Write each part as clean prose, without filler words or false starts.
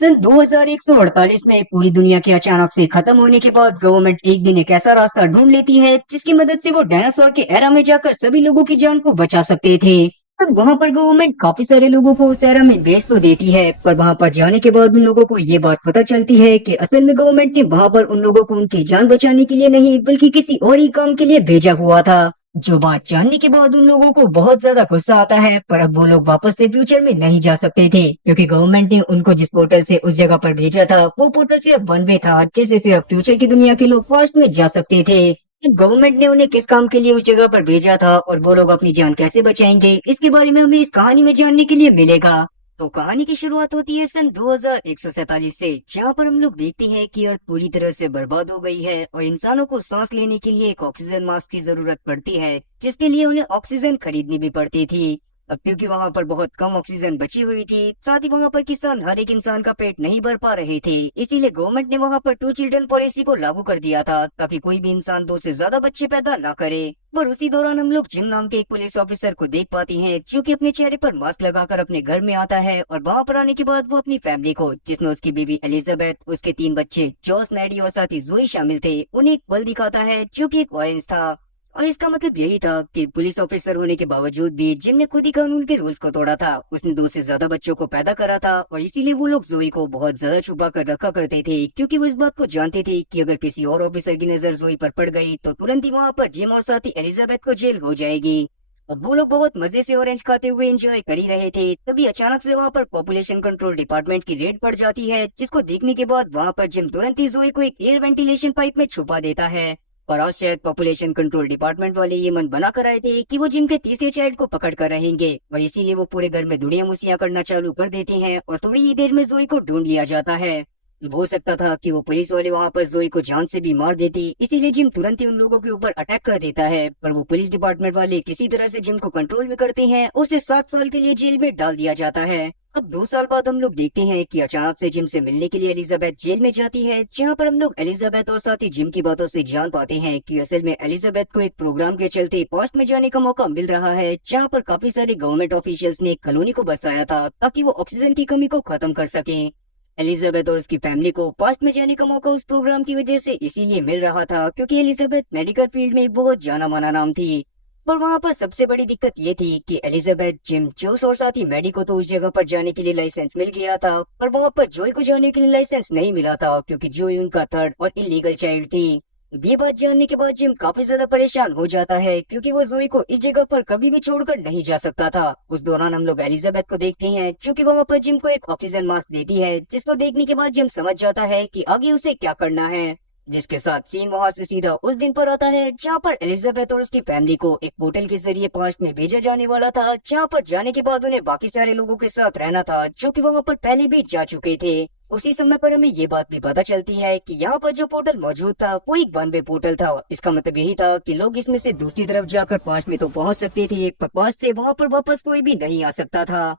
सन 2148 में पूरी दुनिया के अचानक से खत्म होने के बाद गवर्नमेंट एक दिन एक ऐसा रास्ता ढूंढ लेती है जिसकी मदद से वो डायनासोर के एरा में जाकर सभी लोगों की जान को बचा सकते थे। अब वहाँ पर गवर्नमेंट काफी सारे लोगों को उस एरा में भेज तो देती है, पर वहाँ पर जाने के बाद उन लोगों को ये बात पता चलती है कि असल में गवर्नमेंट ने वहाँ पर उन लोगों को उनकी जान बचाने के लिए नहीं बल्कि किसी और ही काम के लिए भेजा हुआ था। जो बात जानने के बाद उन लोगों को बहुत ज्यादा गुस्सा आता है, पर अब वो लोग वापस से फ्यूचर में नहीं जा सकते थे क्योंकि गवर्नमेंट ने उनको जिस पोर्टल से उस जगह पर भेजा था वो पोर्टल सिर्फ वन वे था, जिससे सिर्फ फ्यूचर की दुनिया के लोग पास्ट में जा सकते थे। गवर्नमेंट ने उन्हें किस काम के लिए उस जगह पर भेजा था और वो लोग अपनी जान कैसे बचाएंगे, इसके बारे में हमें इस कहानी में जानने के लिए मिलेगा। तो कहानी की शुरुआत होती है सन 2147 से, जहाँ पर हम लोग देखते हैं कि अर्थ पूरी तरह से बर्बाद हो गई है और इंसानों को सांस लेने के लिए एक ऑक्सीजन मास्क की जरूरत पड़ती है, जिसके लिए उन्हें ऑक्सीजन खरीदनी भी पड़ती थी। अब क्योंकि वहाँ पर बहुत कम ऑक्सीजन बची हुई थी, साथ ही वहाँ पर किसान हर एक इंसान का पेट नहीं भर पा रहे थे, इसीलिए गवर्नमेंट ने वहाँ पर 2 चिल्ड्रन पॉलिसी को लागू कर दिया था ताकि कोई भी इंसान 2 से ज्यादा बच्चे पैदा ना करे। पर उसी दौरान हम लोग जिम नाम के एक पुलिस ऑफिसर को देख पाते हैं जो कि अपने चेहरे पर मास्क लगाकर अपने घर में आता है, और वहाँ पर आने के बाद वो अपनी फैमिली को, जिसमें उसकी बीवी एलिजाबेथ, उसके 3 बच्चे जॉस, मैडी और साथ ही जोई शामिल थे, उन्हें एक फल दिखाता है जो कि एक ऑरेंज था। और इसका मतलब यही था कि पुलिस ऑफिसर होने के बावजूद भी जिम ने खुद ही कानून के रूल्स को तोड़ा था। उसने 2 से ज्यादा बच्चों को पैदा करा था और इसीलिए वो लोग जोई को बहुत ज्यादा छुपा कर रखा करते थे, क्योंकि वो इस बात को जानते थे कि अगर किसी और ऑफिसर की नजर जोई पर पड़ गई तो तुरंत ही वहाँ पर जिम और साथ ही एलिजाबेथ को जेल हो जाएगी। अब वो लोग बहुत मजे से ऑरेंज खाते हुए एंजॉय कर ही रहे थे, तभी अचानक से वहाँ पर पॉपुलेशन कंट्रोल डिपार्टमेंट की रेड पड़ जाती है, जिसको देखने के बाद वहाँ पर जिम तुरंत ही जोई को एक एयर वेंटिलेशन पाइप में छुपा देता है। और आज शायद पॉपुलेशन कंट्रोल डिपार्टमेंट वाले ये मन बना कर आए थे कि वो जिम के तीसरे चाइल्ड को पकड़ कर रहेंगे, और इसीलिए वो पूरे घर में दुनिया मुसिया करना चालू कर देते हैं और थोड़ी ही देर में जोई को ढूंढ लिया जाता है। हो सकता था कि वो पुलिस वाले वहां पर जोई को जान से भी मार देते, इसीलिए जिम तुरंत ही उन लोगों के ऊपर अटैक कर देता है, पर वो पुलिस डिपार्टमेंट वाले किसी तरह से जिम को कंट्रोल में करते हैं और उसे 7 साल के लिए जेल में डाल दिया जाता है। अब 2 साल बाद हम लोग देखते हैं कि अचानक से जिम से मिलने के लिए एलिजाबेथ जेल में जाती है, जहाँ पर हम लोग एलिजाबेथ और साथ ही जिम की बातों से जान पाते हैं कि असल में एलिजाबेथ को एक प्रोग्राम के चलते पास्ट में जाने का मौका मिल रहा है, जहाँ पर काफी सारे गवर्नमेंट ऑफिशियल्स ने एक कॉलोनी को बसाया था ताकि वो ऑक्सीजन की कमी को खत्म कर सकें। एलिजाबेथ और उसकी फैमिली को पास्ट में जाने का मौका उस प्रोग्राम की वजह से इसीलिए मिल रहा था क्योंकि एलिजाबेथ मेडिकल फील्ड में एक बहुत जाना माना नाम थी। पर वहाँ पर सबसे बड़ी दिक्कत ये थी कि एलिजाबेथ, जिम, जोस और साथ ही मैडी को तो उस जगह पर जाने के लिए लाइसेंस मिल गया था, पर वहाँ पर जोई को जाने के लिए लाइसेंस नहीं मिला था क्योंकि जोई उनका थर्ड और इलीगल चाइल्ड थी। ये बात जानने के बाद जिम काफी ज्यादा परेशान हो जाता है क्योंकि वो जोई को इस जगह पर कभी भी छोड़कर नहीं जा सकता था। उस दौरान हम लोग एलिजाबेथ को देखते हैं जो कि वहाँ पर जिम को एक ऑक्सीजन मास्क देती है, जिसको देखने के बाद जिम समझ जाता है कि आगे उसे क्या करना है। जिसके साथ सीन वहाँ से सीधा उस दिन पर आता है जहाँ पर एलिजाबेथ और उसकी फैमिली को एक पोर्टल के जरिए पास्ट में भेजा जाने वाला था, जहाँ पर जाने के बाद उन्हें बाकी सारे लोगों के साथ रहना था जो कि वहाँ पर पहले भी जा चुके थे। उसी समय पर हमें ये बात भी पता चलती है कि यहाँ पर जो पोर्टल मौजूद था वो एक वन वे पोर्टल था। इसका मतलब यही था कि लोग इसमें से दूसरी तरफ जाकर पास्ट में तो पहुंच सकते थे, पर पास्ट से वहाँ पर वापस कोई भी नहीं आ सकता था।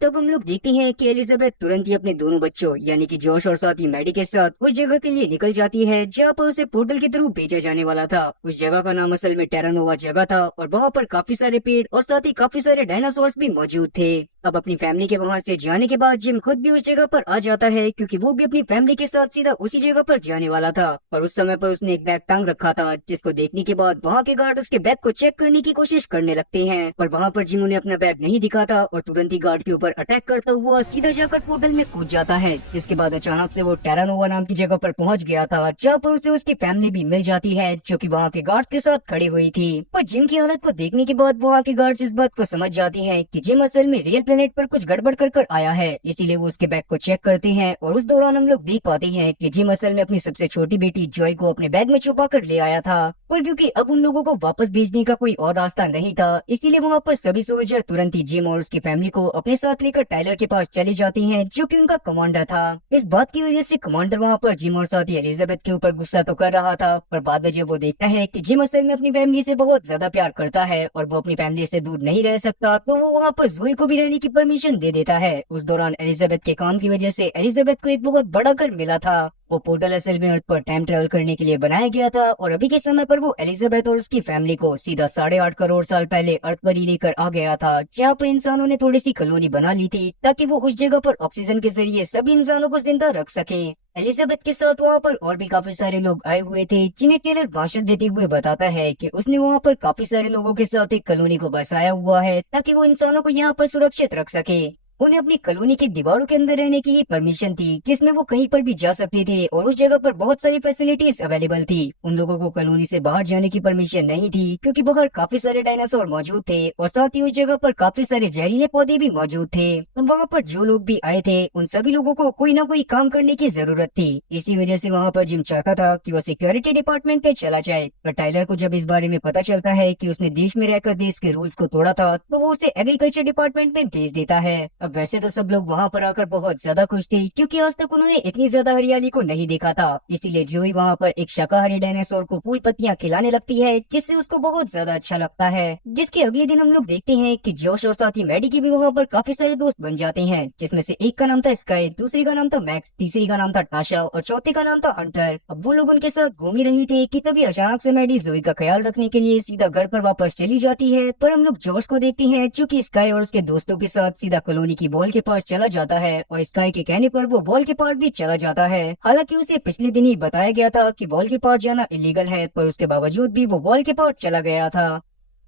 तब हम लोग देखते हैं कि एलिजाबेथ तुरंत ही अपने दोनों बच्चों यानी कि जोश और साथ ही मैडी के साथ उस जगह के लिए निकल जाती है जहाँ पर उसे पोर्टल के थ्रू भेजा जाने वाला था। उस जगह का नाम असल में टेरानोवा जगह था और वहाँ पर काफी सारे पेड़ और साथ ही काफी सारे डायनासोर्स भी मौजूद थे। अब अपनी फैमिली के वहाँ से जाने के बाद जिम खुद भी उस जगह पर आ जाता है क्योंकि वो भी अपनी फैमिली के साथ सीधा उसी जगह पर जाने वाला था, पर उस समय पर उसने एक बैग टांग रखा था, जिसको देखने के बाद वहाँ के गार्ड उसके बैग को चेक करने की कोशिश करने लगते हैं, पर वहाँ पर जिम उन्हें अपना बैग नहीं दिखाता और तुरंत ही गार्ड के ऊपर अटैक करता हुआ सीधा जाकर पोर्टल में कूद जाता है। जिसके बाद अचानक से वो टेरानोवा नाम की जगह पर पहुंच गया था, जहाँ पर उसे उसकी फैमिली भी मिल जाती है जो कि वहाँ के गार्ड के साथ खड़ी हुई थी। पर जिम की हालत को देखने के बाद वहाँ के गार्ड्स इस बात को समझ जाती हैं कि जिम असल में रियल प्लेनेट पर कुछ गड़बड़ कर आया है, इसीलिए वो उसके बैग को चेक करते हैं। और उस दौरान हम लोग देख पाते हैं कि जिम असल में अपनी सबसे छोटी बेटी जॉय को अपने बैग में छुपा कर ले आया था, पर क्योंकि अब उन लोगों को वापस भेजने का कोई और रास्ता नहीं था, इसीलिए वहाँ पर सभी सोल्जर तुरंत ही जिम और उसकी फैमिली को अपने साथ लेकर टाइलर के पास चले जाते हैं जो कि उनका कमांडर था। इस बात की वजह से कमांडर वहाँ पर जिम और साथ ही एलिजाबेथ के ऊपर गुस्सा तो कर रहा था, पर बाद में जब वो देखता है कि जिम असल में अपनी फैमिली से बहुत ज्यादा प्यार करता है और वो अपनी फैमिली से दूर नहीं रह सकता, तो वो वहाँ पर जोई को भी रहने की परमिशन दे देता है। उस दौरान एलिजाबेथ के काम की वजह से एलिजाबेथ को एक बहुत बड़ा घर मिला था। वो पोर्टल असल में अर्थ पर टाइम ट्रेवल करने के लिए बनाया गया था और अभी के समय पर वो एलिजाबेथ और उसकी फैमिली को सीधा 8.5 करोड़ साल पहले अर्थ पर ही लेकर आ गया था, जहाँ पर इंसानों ने थोड़ी सी कॉलोनी बना ली थी ताकि वो उस जगह पर ऑक्सीजन के जरिए सभी इंसानों को जिंदा रख सके। एलिजाबेथ के साथ वहाँ पर और भी काफी सारे लोग आए हुए थे, जिन्हें टेलर भाषण देते हुए बताता है कि उसने वहाँ पर काफी सारे लोगों के साथ एक कॉलोनी को बसाया हुआ है ताकि वो इंसानों को यहाँ पर सुरक्षित रख सके। उन्हें अपनी कॉलोनी की दीवारों के अंदर रहने की ही परमिशन थी, जिसमें वो कहीं पर भी जा सकते थे और उस जगह पर बहुत सारी फैसिलिटीज अवेलेबल थी। उन लोगों को कॉलोनी से बाहर जाने की परमिशन नहीं थी, क्योंकि बाहर काफी सारे डायनासोर मौजूद थे और साथ ही उस जगह पर काफी सारे जहरीले पौधे भी मौजूद थे। वहाँ पर जो लोग भी आए थे उन सभी लोगों को कोई ना कोई काम करने की जरूरत थी। इसी वजह से वहाँ पर जिम चाहता था कि वो सिक्योरिटी डिपार्टमेंट पे चला जाए, पर टाइलर को जब इस बारे में पता चलता है कि उसने देश में रहकर देश के रूल्स को तोड़ा था, तो वो उसे एग्रीकल्चर डिपार्टमेंट में भेज देता है। अब वैसे तो सब लोग वहाँ पर आकर बहुत ज्यादा खुश थे, क्योंकि आज तक उन्होंने इतनी ज्यादा हरियाली को नहीं देखा था। इसीलिए जोई वहाँ पर एक शाकाहारी डायनासोर को फूल पत्तियाँ खिलाने लगती है, जिससे उसको बहुत ज्यादा अच्छा लगता है। जिसके अगले दिन हम लोग देखते हैं कि जोश और साथी मैडी के भी वहाँ पर काफी सारे दोस्त बन जाते हैं, जिसमें से एक का नाम था स्काई, दूसरी का नाम था मैक्स, तीसरी का नाम था टाशा और चौथे का नाम था हंटर। अब वो लोग उनके साथ घूम ही रही थे कि तभी अचानक से मैडी जोई का ख्याल रखने के लिए सीधा घर पर वापस चली जाती है। पर हम लोग जोश को देखते हैं, चूँकि स्काई और उसके दोस्तों के साथ सीधा कॉलोनी की बॉल के पास चला जाता है और स्काई के कहने पर वो वॉल के पार भी चला जाता है। हालांकि उसे पिछले दिन ही बताया गया था कि वॉल के पार जाना इलीगल है, पर उसके बावजूद भी वो वॉल के पार चला गया था।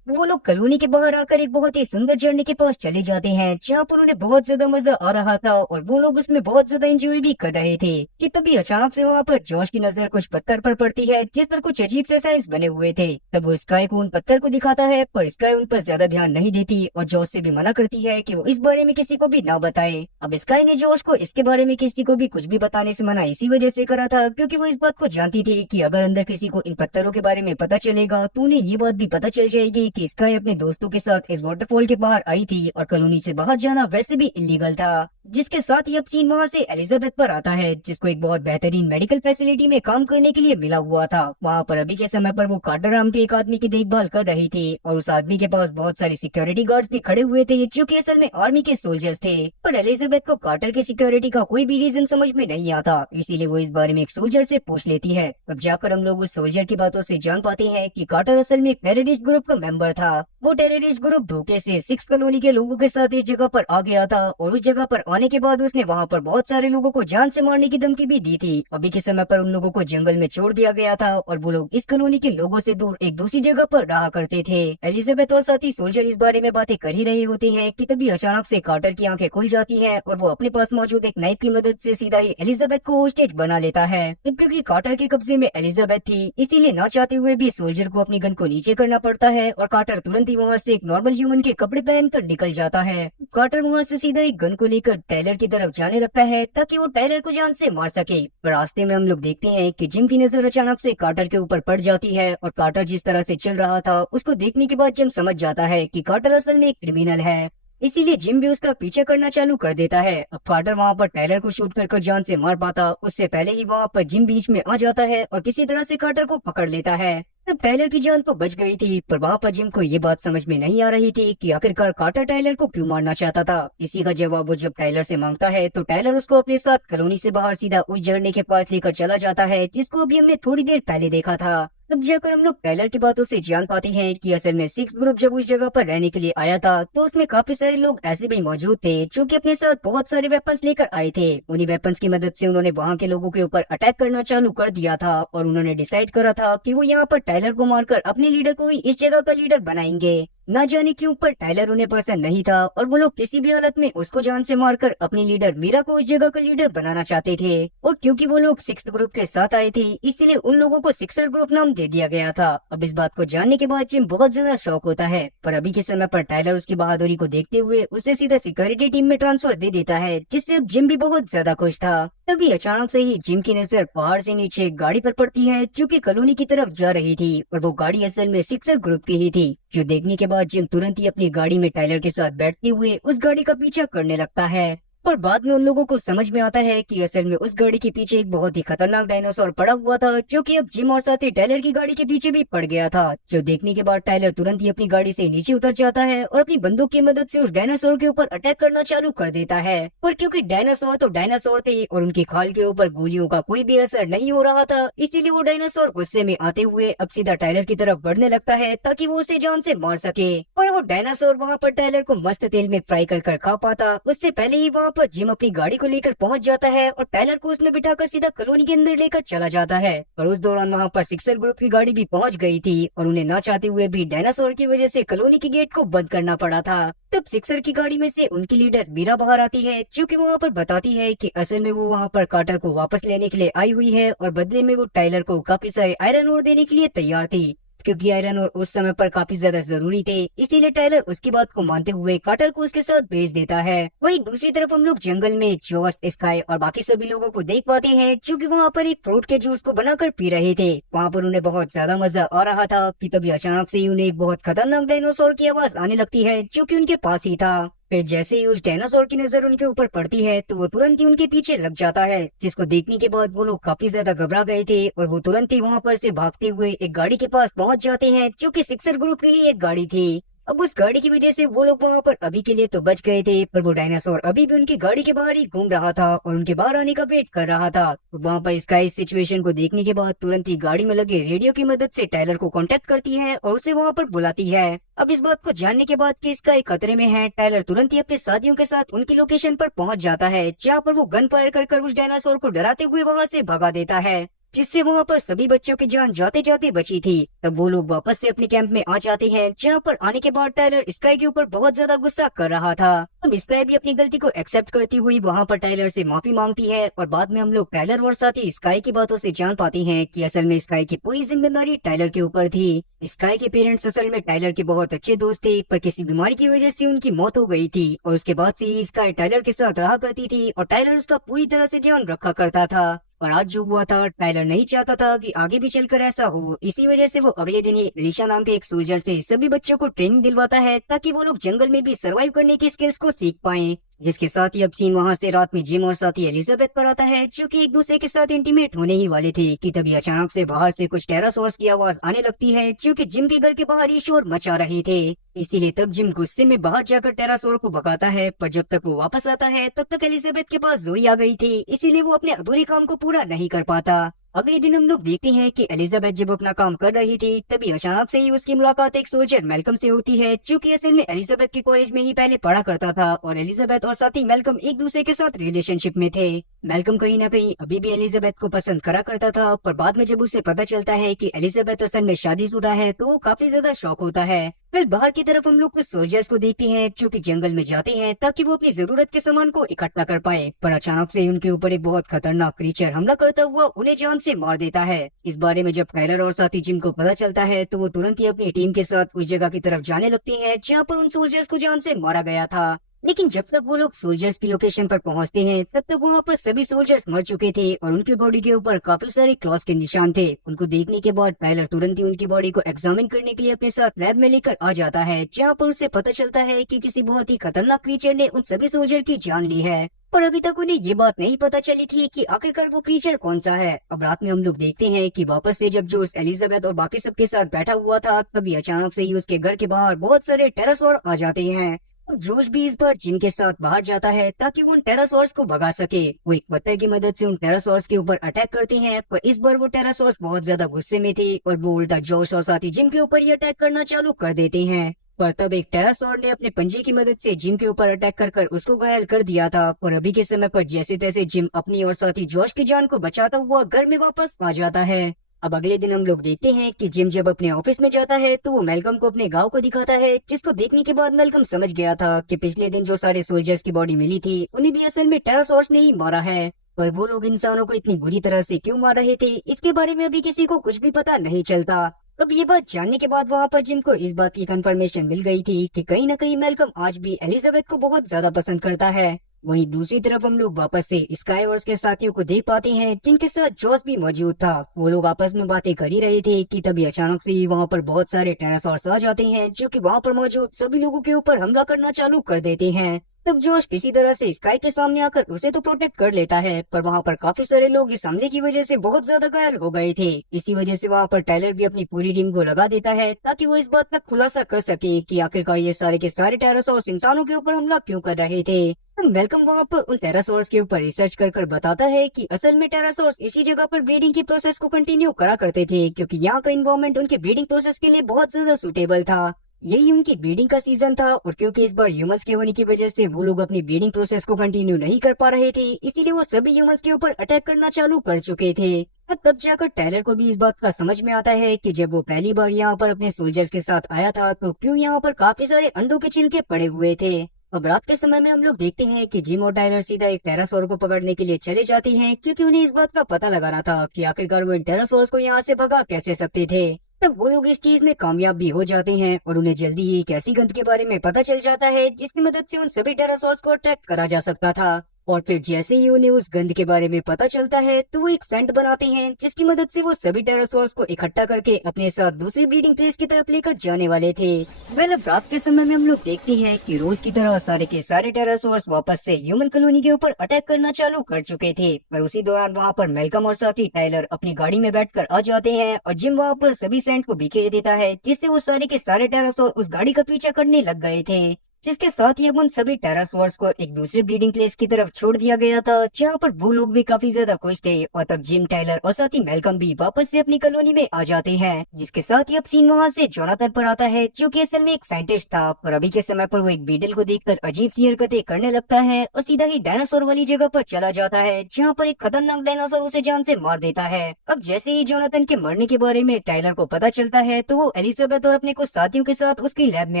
वो लोग कॉलोनी के बाहर आकर एक बहुत ही सुंदर झरने के पास चले जाते हैं, जहाँ पर उन्हें बहुत ज्यादा मजा आ रहा था और वो लोग उसमें बहुत ज्यादा एंजॉय भी कर रहे थे कि तभी अचानक से वहाँ पर जॉश की नजर कुछ पत्थर पर पड़ती है, जिस पर कुछ अजीब से साइंस बने हुए थे। तब वो स्काई को उन पत्थर को दिखाता है, पर स्काई उन पर ज्यादा ध्यान नहीं देती और जॉश से भी मना करती है कि वो इस बारे में किसी को भी ना बताए। अब स्काई ने जॉश को इसके बारे में किसी को भी कुछ भी बताने से मना इसी वजह से करा था, क्योंकि वो इस बात को जानती थी कि अगर अंदर किसी को इन पत्थरों के बारे में पता चलेगा तो उन्हें ये बात भी पता चल जाएगी कि स्काई अपने दोस्तों के साथ इस वाटरफॉल के बाहर आई थी और कॉलोनी से बाहर जाना वैसे भी इलीगल था। जिसके साथ ही अब सीन वहाँ से एलिजाबेथ पर आता है, जिसको एक बहुत बेहतरीन मेडिकल फैसिलिटी में काम करने के लिए मिला हुआ था। वहाँ पर अभी के समय पर वो कार्टर नाम के एक आदमी की देखभाल कर रही थी और उस आदमी के पास बहुत सारे सिक्योरिटी गार्ड्स भी खड़े हुए थे, जो कि असल में आर्मी के सोल्जर्स थे। पर एलिजाबेथ को कार्टर की सिक्योरिटी का कोई भी रीजन समझ में नहीं आता, इसीलिए वो इस बारे में एक सोल्जर से पूछ लेती है। अब जाकर हम लोग उस सोल्जर की बातों से जान पाते हैं कि कार्टर असल में एक टेररिस्ट ग्रुप का मेंबर था। वो टेररिस्ट ग्रुप धोखे से 6 कॉलोनी के लोगों के साथ इस जगह पर आ गया था और उस जगह पर आने के बाद उसने वहाँ पर बहुत सारे लोगों को जान से मारने की धमकी भी दी थी। अभी के समय पर उन लोगों को जंगल में छोड़ दिया गया था और वो लोग इस कॉलोनी के लोगों से दूर एक दूसरी जगह पर रहा करते थे। एलिजाबेथ और साथी सोल्जर इस बारे में बातें कर ही रहे होते हैं कि तभी अचानक से कार्टर की आंखें खुल जाती हैं और वो अपने पास मौजूद एक नाइफ की मदद से सीधा ही एलिजाबेथ को होस्टेज बना लेता है। क्योंकि कार्टर के कब्जे में एलिजाबेथ थी, इसीलिए ना चाहते हुए भी सोल्जर को अपनी गन को नीचे करना पड़ता है और कार्टर तुरंत ही वहाँ से एक नॉर्मल ह्यूमन के कपड़े पहनकर निकल जाता है। कार्टर वहाँ से सीधा एक गन को लेकर टायलर की तरफ जाने लगता है ताकि वो टायलर को जान से मार सके। पर रास्ते में हम लोग देखते हैं कि जिम की नजर अचानक से कार्टर के ऊपर पड़ जाती है और कार्टर जिस तरह से चल रहा था उसको देखने के बाद जिम समझ जाता है कि कार्टर असल में एक क्रिमिनल है, इसीलिए जिम भी उसका पीछे करना चालू कर देता है। अब कार्टर वहाँ पर टायलर को शूट कर जान से मार पाता उससे पहले ही वहाँ पर जिम बीच में आ जाता है और किसी तरह से कार्टर को पकड़ लेता है। तब टायलर की जान तो बच गई थी, पर वहाँ पर जिम को ये बात समझ में नहीं आ रही थी कि आखिरकार कार्टर टायलर को क्यों मारना चाहता था। इसी का जवाब वो जब टायलर से मांगता है तो टायलर उसको अपने साथ कॉलोनी से बाहर सीधा उस झरने के पास लेकर चला जाता है, जिसको अभी हमने थोड़ी देर पहले देखा था। तब जाकर हम लोग टायलर की बातों से जान पाते हैं कि असल में 6 ग्रुप जब उस जगह पर रहने के लिए आया था तो उसमें काफी सारे लोग ऐसे भी मौजूद थे जो कि अपने साथ बहुत सारे वेपन्स लेकर आए थे। उन्हीं वेपन्स की मदद से उन्होंने वहाँ के लोगों के ऊपर अटैक करना चालू कर दिया था और उन्होंने डिसाइड करा था कि वो यहाँ पर टायलर को मारकर अपने लीडर को ही इस जगह का लीडर बनाएंगे। न जाने क्यों पर टायलर उन्हें पसंद नहीं था और वो लोग किसी भी हालत में उसको जान से मारकर अपने लीडर मीरा को इस जगह का लीडर बनाना चाहते थे। और क्योंकि वो लोग 6th ग्रुप के साथ आए थे इसीलिए उन लोगों को 6er ग्रुप नाम दे दिया गया था। अब इस बात को जानने के बाद जिम बहुत ज्यादा शौक होता है, पर अभी के समय पर टायलर उसकी बहादुरी को देखते हुए उसे सीधा सिक्योरिटी टीम में ट्रांसफर दे देता है, जिससे अब जिम भी बहुत ज्यादा खुश था। तभी अचानक से ही जिम की नजर पहाड़ से नीचे एक गाड़ी पर पड़ती है जो कि कॉलोनी की तरफ जा रही थी और वो गाड़ी असल में 6er ग्रुप की ही थी, जो देखने के बाद जिम तुरंत ही अपनी गाड़ी में टायलर के साथ बैठते हुए उस गाड़ी का पीछा करने लगता है। और बाद में उन लोगों को समझ में आता है कि असल में उस गाड़ी के पीछे एक बहुत ही खतरनाक डायनासोर पड़ा हुआ था, जो कि अब जिम और साथी टाइलर की गाड़ी के पीछे भी पड़ गया था। जो देखने के बाद टाइलर तुरंत ही अपनी गाड़ी से नीचे उतर जाता है और अपनी बंदूक की मदद से उस डायनासोर के ऊपर अटैक करना चालू कर देता है। पर क्योंकि डायनासोर तो डायनासोर थे और उनकी खाल के ऊपर गोलियों का कोई भी असर नहीं हो रहा था, इसीलिए वो डायनासोर गुस्से में आते हुए अब सीधा टाइलर की तरफ बढ़ने लगता है ताकि वो उसे जान से मार सके। और वो डायनासोर वहाँ पर टाइलर को मस्त तेल में फ्राई कर खा पाता, उससे पहले ही वहाँ पर जिम अपनी गाड़ी को लेकर पहुंच जाता है और टाइलर को उसमें बिठाकर सीधा कॉलोनी के अंदर लेकर चला जाता है। और उस दौरान वहाँ पर सिक्सर ग्रुप की गाड़ी भी पहुंच गई थी और उन्हें ना चाहते हुए भी डायनासोर की वजह से कॉलोनी के गेट को बंद करना पड़ा था। तब सिक्सर की गाड़ी में से उनकी लीडर मीरा बाहर आती है, जो कि वहाँ पर बताती है कि असल में वो वहाँ पर कार्टर को वापस लेने के लिए आई हुई है और बदले में वो टाइलर को काफी सारे आयरन ओर देने के लिए तैयार थी, क्योंकि आयरन और उस समय पर काफी ज्यादा जरूरी थे। इसीलिए टाइलर उसकी बात को मानते हुए कार्टर को उसके साथ भेज देता है। वहीं दूसरी तरफ हम लोग जंगल में जॉर्ज, स्काई और बाकी सभी लोगों को देख पाते हैं, जो कि वहाँ पर एक फ्रूट के जूस को बनाकर पी रहे थे। वहाँ पर उन्हें बहुत ज्यादा मजा आ रहा था कि तभी अचानक से ही उन्हें एक बहुत खतरनाक डायनासोर की आवाज आने लगती है, जो कि उनके पास ही था। फिर जैसे ही उस डायनासोर की नजर उनके ऊपर पड़ती है तो वो तुरंत ही उनके पीछे लग जाता है, जिसको देखने के बाद वो लोग काफी ज्यादा घबरा गए थे और वो तुरंत ही वहाँ पर से भागते हुए एक गाड़ी के पास पहुंच जाते हैं, जो कि सिक्सर ग्रुप की ही एक गाड़ी थी। अब उस गाड़ी की वजह से वो लोग वहाँ पर अभी के लिए तो बच गए थे, पर वो डायनासोर अभी भी उनकी गाड़ी के बाहर ही घूम रहा था और उनके बाहर आने का वेट कर रहा था। तो वहाँ पर स्काई इस सिचुएशन को देखने के बाद तुरंत ही गाड़ी में लगे रेडियो की मदद से टाइलर को कांटेक्ट करती है और उसे वहाँ पर बुलाती है। अब इस बात को जानने के बाद कि स्काई खतरे में है, टाइलर तुरंत ही अपने साथियों के साथ उनकी लोकेशन पर पहुंच जाता है, जहाँ पर वो गन फायर कर उस डायनासोर को डराते हुए वहाँ से भगा देता है, जिससे वहाँ पर सभी बच्चों की जान जाते जाते बची थी। तब वो लोग वापस से अपने कैंप में आ जाते हैं, जहाँ पर आने के बाद टाइलर स्काई के ऊपर बहुत ज्यादा गुस्सा कर रहा था। अब स्काई भी अपनी गलती को एक्सेप्ट करती हुई वहाँ पर टाइलर से माफी मांगती है और बाद में हम लोग टाइलर और साथी स्काई की बातों से जान पाते हैं कि असल में स्काई की पूरी जिम्मेदारी टाइलर के ऊपर थी। स्काई के पेरेंट्स असल में टाइलर के बहुत अच्छे दोस्त थे, पर किसी बीमारी की वजह से उनकी मौत हो गई थी और उसके बाद से ही स्काई टाइलर के साथ रहा करती थी और टाइलर उसका पूरी तरह से ध्यान रखा करता था। और आज जो हुआ था, टाइलर नहीं चाहता था कि आगे भी चलकर ऐसा हो। इसी वजह से वो अगले दिन ही एलिशा नाम के एक सोल्जर से सभी बच्चों को ट्रेनिंग दिलवाता है, ताकि वो लोग जंगल में भी सर्वाइव करने की स्किल्स को सीख पाएं। जिसके साथ ही अब सीन वहाँ से रात में जिम और साथी एलिजाबेथ पर आता है, जो कि एक दूसरे के साथ इंटीमेट होने ही वाले थे कि तभी अचानक से बाहर से कुछ टेरासोर्स की आवाज आने लगती है, जो कि जिम के घर के बाहर ही शोर मचा रहे थे। इसीलिए तब जिम गुस्से में बाहर जाकर टेरासोर को भगाता है, पर जब तक वो वापस आता है तब तक एलिजाबेथ के पास जोई आ गई थी, इसीलिए वो अपने अधूरे काम को पूरा नहीं कर पाता। अगले दिन हम लोग देखते हैं कि एलिजाबेथ जब अपना काम कर रही थी, तभी अचानक से ही उसकी मुलाकात एक सोल्जर मेलकम से होती है, जो कि असल में एलिजाबेथ के कॉलेज में ही पहले पढ़ा करता था और एलिजाबेथ और साथी मेलकम एक दूसरे के साथ रिलेशनशिप में थे। मेलकम कहीं न कहीं अभी भी एलिजाबेथ को पसंद करा करता था, पर बाद में जब उसे पता चलता है कि एलिजाबेथ असल में शादीशुदा है तो वो काफी ज्यादा शॉक होता है। फिर बाहर की तरफ हम लोग कुछ सोल्जर्स को देखते हैं, जो कि जंगल में जाते हैं ताकि वो अपनी जरूरत के सामान को इकट्ठा कर पाए, पर अचानक से उनके ऊपर एक बहुत खतरनाक क्रीचर हमला करता हुआ उन्हें जान से मार देता है। इस बारे में जब टाइलर और साथी जिम को पता चलता है तो वो तुरंत ही अपनी टीम के साथ उस जगह की तरफ जाने लगती है, जहाँ पर उन सोल्जर्स को जान से मारा गया था। लेकिन जब तक वो लोग सोल्जर्स की लोकेशन पर पहुंचते हैं, तब तक वहाँ पर सभी सोल्जर्स मर चुके थे और उनकी बॉडी के ऊपर काफी सारे क्लॉस के निशान थे। उनको देखने के बाद टाइलर तुरंत ही उनकी बॉडी को एग्जामिन करने के लिए अपने साथ लैब में लेकर आ जाता है, जहाँ पर उसे पता चलता है कि किसी बहुत ही खतरनाक क्रीचर ने उन सभी सोल्जर की जान ली है। पर अभी तक उन्हें ये बात नहीं पता चली थी कि आखिरकार वो क्रीचर कौन सा है। अब रात में हम लोग देखते हैं कि वापस से जब जोश एलिजाबेथ और बाकी सबके साथ बैठा हुआ था, तभी अचानक से ही उसके घर के बाहर बहुत सारे टेरासोर आ जाते हैं। जोश भी इस बार जिम के साथ बाहर जाता है ताकि वो उन टेरासोर्स को भगा सके। वो एक पत्थर की मदद से उन टेरासोर्स के ऊपर अटैक करते हैं, पर इस बार वो टेरासोर्स बहुत ज्यादा गुस्से में थे और वो उल्टा जोश और साथी जिम के ऊपर ही अटैक करना चालू कर देते हैं। पर तब एक टेरासोर ने अपने पंजे की मदद से जिम के ऊपर अटैक कर उसको घायल कर दिया था। और अभी के समय पर जैसे तैसे जिम अपनी और साथी जोश की जान को बचाता हुआ घर में वापस आ जाता है। अब अगले दिन हम लोग देखते हैं कि जिम जब अपने ऑफिस में जाता है तो वो मेलकम को अपने गांव को दिखाता है, जिसको देखने के बाद मेलकम समझ गया था कि पिछले दिन जो सारे सोल्जर्स की बॉडी मिली थी उन्हें भी असल में टेरासोर्स ने ही मारा है। पर वो लोग इंसानों को इतनी बुरी तरह से क्यों मार रहे थे, इसके बारे में अभी किसी को कुछ भी पता नहीं चलता। अब ये बात जानने के बाद वहाँ पर जिम को इस बात की कंफर्मेशन मिल गई थी कि कहीं न कहीं मेलकम आज भी एलिजाबेथ को बहुत ज्यादा पसंद करता है। वहीं दूसरी तरफ हम लोग वापस से स्काई और उसके साथियों को देख पाते हैं, जिनके साथ जॉस भी मौजूद था। वो लोग आपस में बातें कर ही रहे थे कि तभी अचानक से ही वहाँ पर बहुत सारे टेरासॉर्स आ जाते हैं, जो कि वहाँ पर मौजूद सभी लोगों के ऊपर हमला करना चालू कर देते हैं। तब जोश किसी तरह से स्काई के सामने आकर उसे तो प्रोटेक्ट कर लेता है, पर वहाँ पर काफी सारे लोग इस हमले की वजह से बहुत ज्यादा घायल हो गए थे। इसी वजह से वहाँ पर टायलर भी अपनी पूरी टीम को लगा देता है ताकि वो इस बात का खुलासा कर सके कि आखिरकार ये सारे के सारे टेरासॉर्स इंसानों के ऊपर हमला क्यों कर रहे थे। वेलकम वहाँ पर उन टेरासॉर्स के ऊपर रिसर्च कर बताता है कि असल में टेरासॉर्स इसी जगह पर ब्रीडिंग की प्रोसेस को कंटिन्यू करा करते थे, क्योंकि यहाँ का इन्वायरमेंट उनके ब्रीडिंग प्रोसेस के लिए बहुत ज्यादा सुटेबल था। यही उनकी ब्रीडिंग का सीजन था, और क्योंकि इस बार ह्यूमंस के होने की वजह से वो लोग अपनी ब्रीडिंग प्रोसेस को कंटिन्यू नहीं कर पा रहे थे, इसीलिए वो सभी ह्यूमंस के ऊपर अटैक करना चालू कर चुके थे। और तब जाकर टायलर को भी इस बात का समझ में आता है कि जब वो पहली बार यहाँ पर अपने सोल्जर्स के साथ आया था तो क्यों यहाँ पर काफी सारे अंडों के छिलके पड़े हुए थे। अब रात के समय में हम लोग देखते हैं कि जिम और टायलर सीधा एक टेरासोर को पकड़ने के लिए चले जाते हैं, क्योंकि उन्हें इस बात का पता लगाना था कि आखिरकार वो इन टेरासोर्स को यहाँ से भगा कैसे सकते थे। तब वो लोग इस चीज में कामयाब भी हो जाते हैं और उन्हें जल्दी ही एक ऐसी गंध के बारे में पता चल जाता है जिसकी मदद से उन सभी टेरासोर्स को अट्रैक्ट करा जा सकता था। और फिर जैसे ही उन्हें उस गंध के बारे में पता चलता है तो वो एक सेंट बनाते हैं जिसकी मदद से वो सभी टेरासोर्स को इकट्ठा करके अपने साथ दूसरी ब्रीडिंग प्लेस की तरफ लेकर जाने वाले थे। वेल, अब रात के समय में हम लोग देखते हैं कि रोज की तरह सारे के सारे टेरासोर्स वापस से ह्यूमन कॉलोनी के ऊपर अटैक करना चालू कर चुके थे, पर उसी दौरान वहाँ पर मेलकम और साथी टायलर अपनी गाड़ी में बैठकर आ जाते हैं और जिम वहाँ पर सभी सेंट को बिखेर देता है, जिससे वो सारे के सारे टेरासोर उस गाड़ी का पीछा करने लग गए थे। जिसके साथ ही अब उन सभी टेरासोर्स को एक दूसरे ब्रीडिंग प्लेस की तरफ छोड़ दिया गया था, जहाँ पर वो लोग भी काफी ज्यादा खुश थे। और तब जिम, टायलर और साथ ही मेलकम भी वापस से अपनी कॉलोनी में आ जाते हैं, जिसके साथ ही अब सीन वहाँ से जोनाथन पर आता है, जो कि असल में एक साइंटिस्ट था, पर अभी के समय पर वो एक बीटल को देखकर अजीब सी हरकतें करने लगता है और सीधा ही डायनासोर वाली जगह पर चला जाता है, जहाँ पर एक खतरनाक डायनासोर उसे जान से मार देता है। अब जैसे ही जोनाथन के मरने के बारे में टायलर को पता चलता है तो वो एलिजाबेथ और अपने कुछ साथियों के साथ उसकी लैब में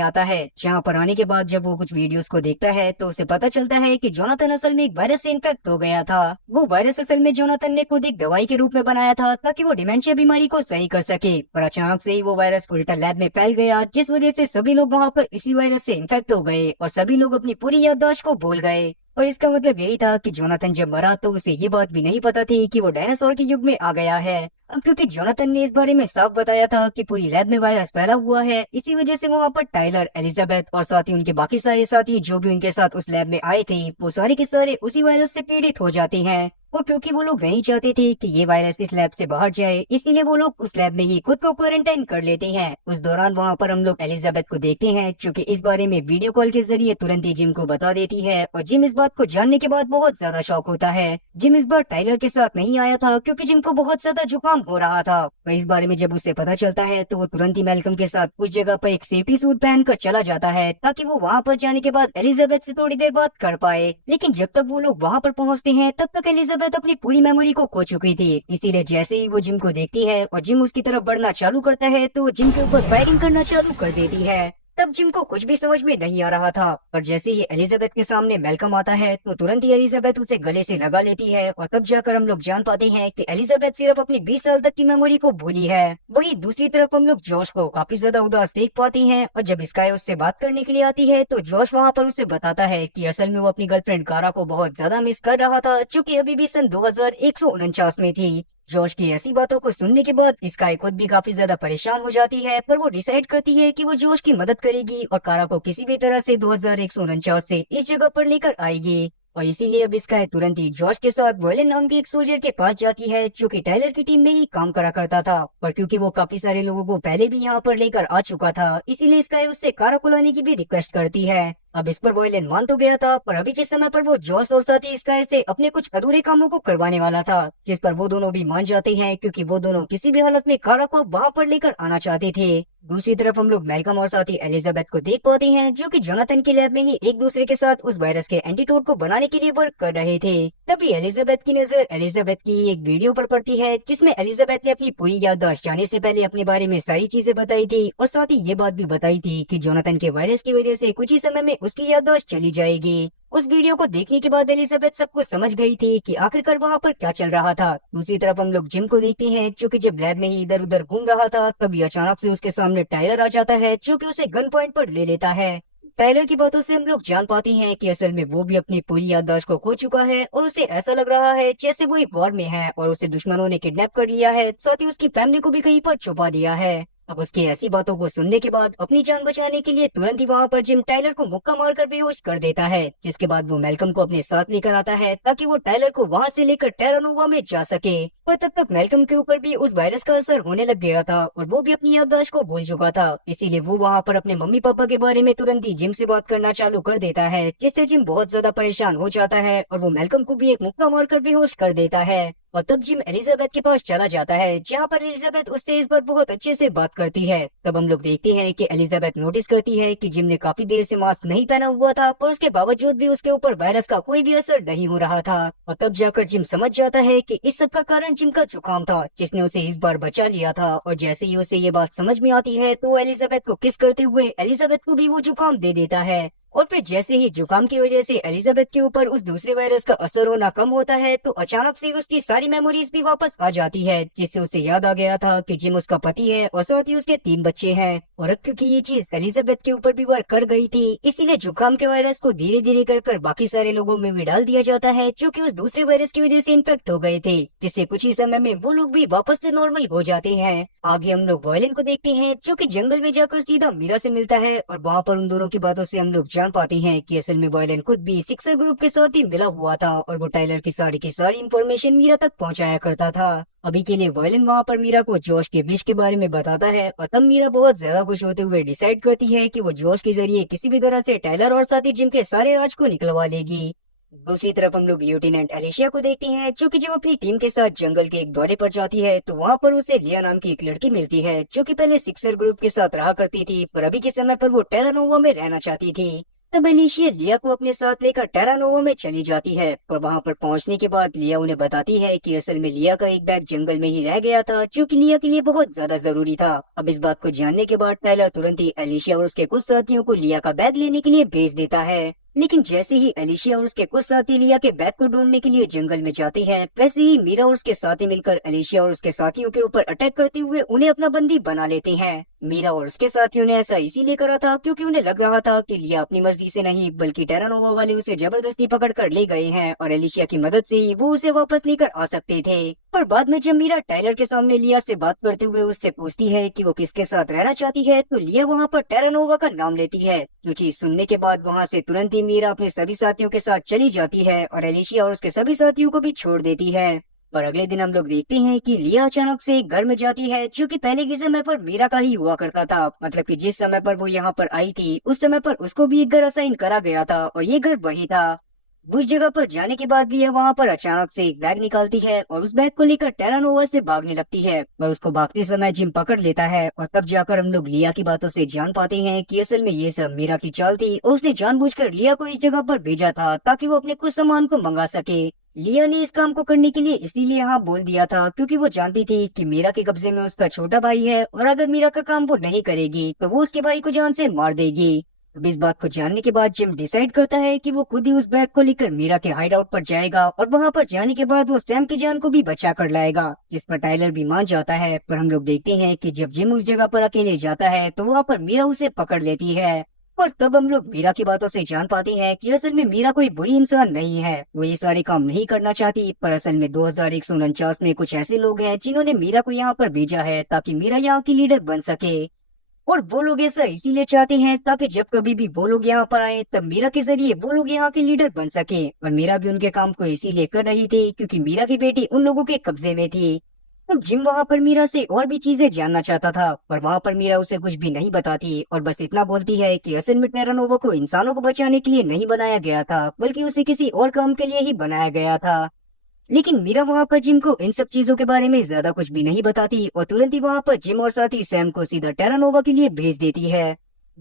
आता है, जहाँ पर आने के बाद जब वो कुछ वीडियोस को देखता है तो उसे पता चलता है कि जोनाथन असल में एक वायरस से इन्फेक्ट हो गया था। वो वायरस असल में जोनाथन ने खुद एक दवाई के रूप में बनाया था ताकि वो डिमेंशिया बीमारी को सही कर सके, पर अचानक से ही वो वायरस उल्टा लैब में फैल गया, जिस वजह से सभी लोग वहाँ पर इसी वायरस से इन्फेक्ट हो गए और सभी लोग अपनी पूरी याददाश्त को भूल गए। और इसका मतलब यही था कि जोनाथन जब मरा तो उसे ये बात भी नहीं पता थी कि वो डायनासोर के युग में आ गया है। अब क्योंकि जोनाथन ने इस बारे में साफ बताया था कि पूरी लैब में वायरस फैला हुआ है, इसी वजह से वहाँ पर टायलर, एलिजाबेथ और साथ ही उनके बाकी सारे साथी जो भी उनके साथ उस लैब में आए थे, वो सारे के सारे उसी वायरस से पीड़ित हो जाते हैं। और क्योंकि वो लोग नहीं चाहते थे कि ये वायरस इस लैब से बाहर जाए, इसीलिए वो लोग उस लैब में ही खुद को क्वारंटाइन कर लेते हैं। उस दौरान वहाँ पर हम लोग एलिजाबेथ को देखते हैं, जो कि इस बारे में वीडियो कॉल के जरिए तुरंत ही जिम को बता देती है, और जिम इस बात को जानने के बाद बहुत ज्यादा शॉक होता है। जिम इस बार टायलर के साथ नहीं आया था क्योंकि जिम को बहुत ज्यादा जुकाम हो रहा था, और इस बारे में जब उसे पता चलता है तो वो तुरंत ही मेलकम के साथ उस जगह पर एक सेफ्टी सूट पहनकर चला जाता है, ताकि वो वहाँ पर जाने के बाद एलिजाबेथ से थोड़ी देर बात कर पाए। लेकिन जब तक वो लोग वहाँ पर पहुँचते हैं तब तक एलिजाबेथ अपनी पूरी मेमोरी को खो चुकी थी, इसीलिए जैसे ही वो जिम को देखती है और जिम उसकी तरफ बढ़ना चालू करता है तो वो जिम के ऊपर फायरिंग करना चालू कर देती है। तब जिम को कुछ भी समझ में नहीं आ रहा था, पर जैसे ही एलिजाबेथ के सामने मेलकम आता है तो तुरंत ही एलिजाबेथ उसे गले से लगा लेती है, और तब जाकर हम लोग जान पाते हैं कि एलिजाबेथ सिर्फ अपनी 20 साल तक की मेमोरी को भूली है। वही दूसरी तरफ हम लोग जॉश को काफी ज्यादा उदास देख पाते हैं, और जब स्काई उससे बात करने के लिए आती है तो जॉश वहाँ पर उसे बताता है कि असल में वो अपनी गर्लफ्रेंड कारा को बहुत ज्यादा मिस कर रहा था, जो कि अभी भी सन 2149 में थी। जॉश की ऐसी बातों को सुनने के बाद स्काई खुद भी काफी ज्यादा परेशान हो जाती है, पर वो डिसाइड करती है कि वो जॉश की मदद करेगी और कारा को किसी भी तरह से 2149 से इस जगह पर लेकर आएगी। और इसीलिए अब स्काई तुरंत ही जॉश के साथ वॉयलन नाम के एक सोल्जर के पास जाती है, जो कि टायलर की टीम में ही काम करा करता था, पर क्योंकि वो काफी सारे लोगों को पहले भी यहाँ पर लेकर आ चुका था, इसीलिए स्काई उससे कारा को लाने की भी रिक्वेस्ट करती है। अब इस पर वॉयलन मान तो गया था, पर अभी के समय पर वो जॉश और साथी स्काई से अपने कुछ अधूरे कामों को करवाने वाला था, जिस पर वो दोनों भी मान जाते हैं, क्योंकि वो दोनों किसी भी हालत में कारा को वहाँ पर लेकर आना चाहते थे। दूसरी तरफ हम लोग मेलकम और साथी एलिजाबेथ को देख पाते हैं, जो कि जोनाथन की लैब में ही एक दूसरे के साथ उस वायरस के एंटीडोट को बनाने के लिए वर्क कर रहे थे। तभी एलिजाबेथ की नजर एलिजाबेथ की एक वीडियो पर पड़ती है, जिसमें एलिजाबेथ ने अपनी पूरी याददाश्त जाने से पहले अपने बारे में सारी चीजें बताई थी, और साथ ही ये बात भी बताई थी कि जोनाथन के वायरस की वजह से कुछ ही समय में उसकी याददाश्त चली जाएगी। उस वीडियो को देखने के बाद एलिजाबेथ सब कुछ समझ गई थी कि आखिरकार वहाँ पर क्या चल रहा था। दूसरी तरफ हम लोग जिम को देखते हैं, जो कि जब लैब में ही इधर उधर घूम रहा था तभी अचानक से उसके सामने टायलर आ जाता है, जो कि उसे गन पॉइंट पर ले लेता है। टायलर की बातों से हम लोग जान पाते हैं कि असल में वो भी अपनी पूरी याददाश्त को खो चुका है, और उसे ऐसा लग रहा है जैसे वो एक वॉर में है और उसे दुश्मनों ने किडनैप कर लिया है, साथ ही उसकी फैमिली को भी कहीं पर छुपा दिया है। अब उसकी ऐसी बातों को सुनने के बाद अपनी जान बचाने के लिए तुरंत ही वहाँ पर जिम टाइलर को मुक्का मारकर बेहोश कर देता है, जिसके बाद वो मैल्कम को अपने साथ लेकर आता है ताकि वो टाइलर को वहाँ से लेकर टेरानोवा में जा सके। पर तब तक मैल्कम के ऊपर भी उस वायरस का असर होने लग गया था और वो भी अपनी याददाश्त को भूल चुका था। इसीलिए वो वहाँ पर अपने मम्मी पापा के बारे में तुरंत ही जिम से बात करना चालू कर देता है, जिससे जिम बहुत ज्यादा परेशान हो जाता है और वो मैल्कम को भी एक मुक्का मारकर बेहोश कर देता है। और तब जिम एलिजाबेथ के पास चला जाता है, जहाँ पर एलिजाबेथ उससे इस बार बहुत अच्छे से बात करती है। तब हम लोग देखते हैं कि एलिजाबेथ नोटिस करती है कि जिम ने काफी देर से मास्क नहीं पहना हुआ था, पर उसके बावजूद भी उसके ऊपर वायरस का कोई भी असर नहीं हो रहा था। और तब जाकर जिम समझ जाता है कि इस सब का कारण जिम का जुकाम था, जिसने उसे इस बार बचा लिया था। और जैसे ही उसे ये बात समझ में आती है तो एलिजाबेथ को किस करते हुए एलिजाबेथ को भी वो जुकाम दे देता है। और फिर जैसे ही जुकाम की वजह से एलिजाबेथ के ऊपर उस दूसरे वायरस का असर होना कम होता है, तो अचानक से उसकी सारी मेमोरीज भी वापस आ जाती है, जिससे उसे याद आ गया था कि जिम उसका पति है और साथ ही उसके 3 बच्चे हैं। और अब क्योंकि ये चीज एलिजाबेथ के ऊपर भी वर्क कर गई थी, इसीलिए जुकाम के वायरस को धीरे धीरे कर बाकी सारे लोगों में भी डाल दिया जाता है, जो कि उस दूसरे वायरस की वजह से इन्फेक्ट हो गए थे, जिससे कुछ ही समय में वो लोग भी वापस से नॉर्मल हो जाते हैं। आगे हम लोग वॉयलिन को देखते हैं, जो कि जंगल में जाकर सीधा मीरा से मिलता है और वहाँ पर उन दोनों की बातों से हम लोग जान पाते हैं कि असल में वॉयलिन खुद भी सिक्सर ग्रुप के साथ ही मिला हुआ था और वो टाइलर की सारी इंफॉर्मेशन मीरा तक पहुंचाया करता था। अभी के लिए वॉयलिन वहाँ पर मीरा को जोश के विष के बारे में बताता है और तब मीरा बहुत ज्यादा खुश होते हुए डिसाइड करती है कि वो जोश के जरिए किसी भी तरह से टाइलर और साथ ही जिम के सारे राज को निकलवा लेगी। दूसरी तरफ हम लोग लेफ्टिनेंट एलिशिया को देखते हैं, जो कि जब अपनी टीम के साथ जंगल के एक दौरे पर जाती है तो वहाँ पर उसे लिया नाम की एक लड़की मिलती है, जो कि पहले सिक्सर ग्रुप के साथ रहा करती थी, पर अभी के समय पर वो टेरानोवा में रहना चाहती थी। तब एलिशिया लिया को अपने साथ लेकर टेरानोवा में चली जाती है, पर वहाँ पर पहुँचने के बाद लिया उन्हें बताती है कि असल में लिया का एक बैग जंगल में ही रह गया था, जो कि लिया के लिए बहुत ज्यादा जरूरी था। अब इस बात को जानने के बाद टाइलर तुरंत ही एलिशिया और उसके कुछ साथियों को लिया का बैग लेने के लिए भेज देता है। लेकिन जैसे ही एलिशिया और उसके कुछ साथी लिया के बैग को ढूंढने के लिए जंगल में जाते हैं, वैसे ही मीरा और उसके साथी मिलकर एलिशिया और उसके साथियों के ऊपर अटैक करते हुए उन्हें अपना बंदी बना लेते हैं। मीरा और उसके साथियों ने ऐसा इसीलिए करा था क्योंकि उन्हें लग रहा था कि लिया अपनी मर्जी से नहीं बल्कि टेरानोवा वाले उसे जबरदस्ती पकड़ कर ले गए हैं और एलिशिया की मदद से ही वो उसे वापस लेकर आ सकते थे। पर बाद में जब मीरा टाइलर के सामने लिया से बात करते हुए उससे पूछती है कि वो किसके साथ रहना चाहती है, तो लिया वहाँ पर टेरानोवा का नाम लेती है। जो चीज सुनने के बाद वहाँ से तुरंत ही मीरा अपने सभी साथियों के साथ चली जाती है और एलिशिया और उसके सभी साथियों को भी छोड़ देती है। और अगले दिन हम लोग देखते हैं कि लिया अचानक से एक घर में जाती है, जो कि पहले के समय पर मीरा का ही हुआ करता था। मतलब कि जिस समय पर वो यहाँ पर आई थी उस समय पर उसको भी एक घर असाइन करा गया था और ये घर वही था। उस जगह पर जाने के बाद लिया वहाँ पर अचानक से एक बैग निकालती है और उस बैग को लेकर टेरानोवा से भागने लगती है, पर उसको भागते समय जिम पकड़ लेता है। और तब जाकर हम लोग लिया की बातों से जान पाते हैं कि असल में ये सब मीरा की चाल थी और उसने जानबूझकर लिया को इस जगह पर भेजा था ताकि वो अपने कुछ सामान को मंगा सके। लिया ने इस काम को करने के लिए इसलिए हाँ बोल दिया था क्योंकि वो जानती थी कि मीरा के कब्जे में उसका छोटा भाई है और अगर मीरा का काम वो नहीं करेगी तो वो उसके भाई को जान से मार देगी। अब इस बात को जानने के बाद जिम डिसाइड करता है कि वो खुद ही उस बैग को लेकर मीरा के हाइड आउट पर जाएगा और वहाँ पर जाने के बाद वो सैम की जान को भी बचा कर लाएगा, जिस पर टाइलर भी मान जाता है। पर हम लोग देखते हैं कि जब जिम उस जगह पर अकेले जाता है तो वहाँ पर मीरा उसे पकड़ लेती है। और तब हम लोग मीरा की बातों से जान पाते हैं कि असल में मीरा कोई बुरी इंसान नहीं है, वो ये सारे काम नहीं करना चाहती, पर असल में 2149 में कुछ ऐसे लोग हैं जिन्होंने मीरा को यहाँ पर भेजा है ताकि मीरा यहाँ की लीडर बन सके। और वो लोग ऐसा इसीलिए चाहते हैं ताकि जब कभी भी वो लोग यहाँ पर आए तब मीरा के जरिए वो लोग यहाँ के लीडर बन सके। और मीरा भी उनके काम को इसीलिए कर रही थी क्योंकि मीरा की बेटी उन लोगों के कब्जे में थी। अब जिम वहाँ पर मीरा से और भी चीजें जानना चाहता था, पर वहाँ पर मीरा उसे कुछ भी नहीं बताती और बस इतना बोलती है कि असल में टेरानोवा को इंसानों को बचाने के लिए नहीं बनाया गया था बल्कि उसे किसी और काम के लिए ही बनाया गया था। लेकिन मीरा वहाँ पर जिम को इन सब चीजों के बारे में ज्यादा कुछ भी नहीं बताती और तुरंत ही वहाँ पर जिम और साथ ही सैम को सीधा टेरानोवा के लिए भेज देती है,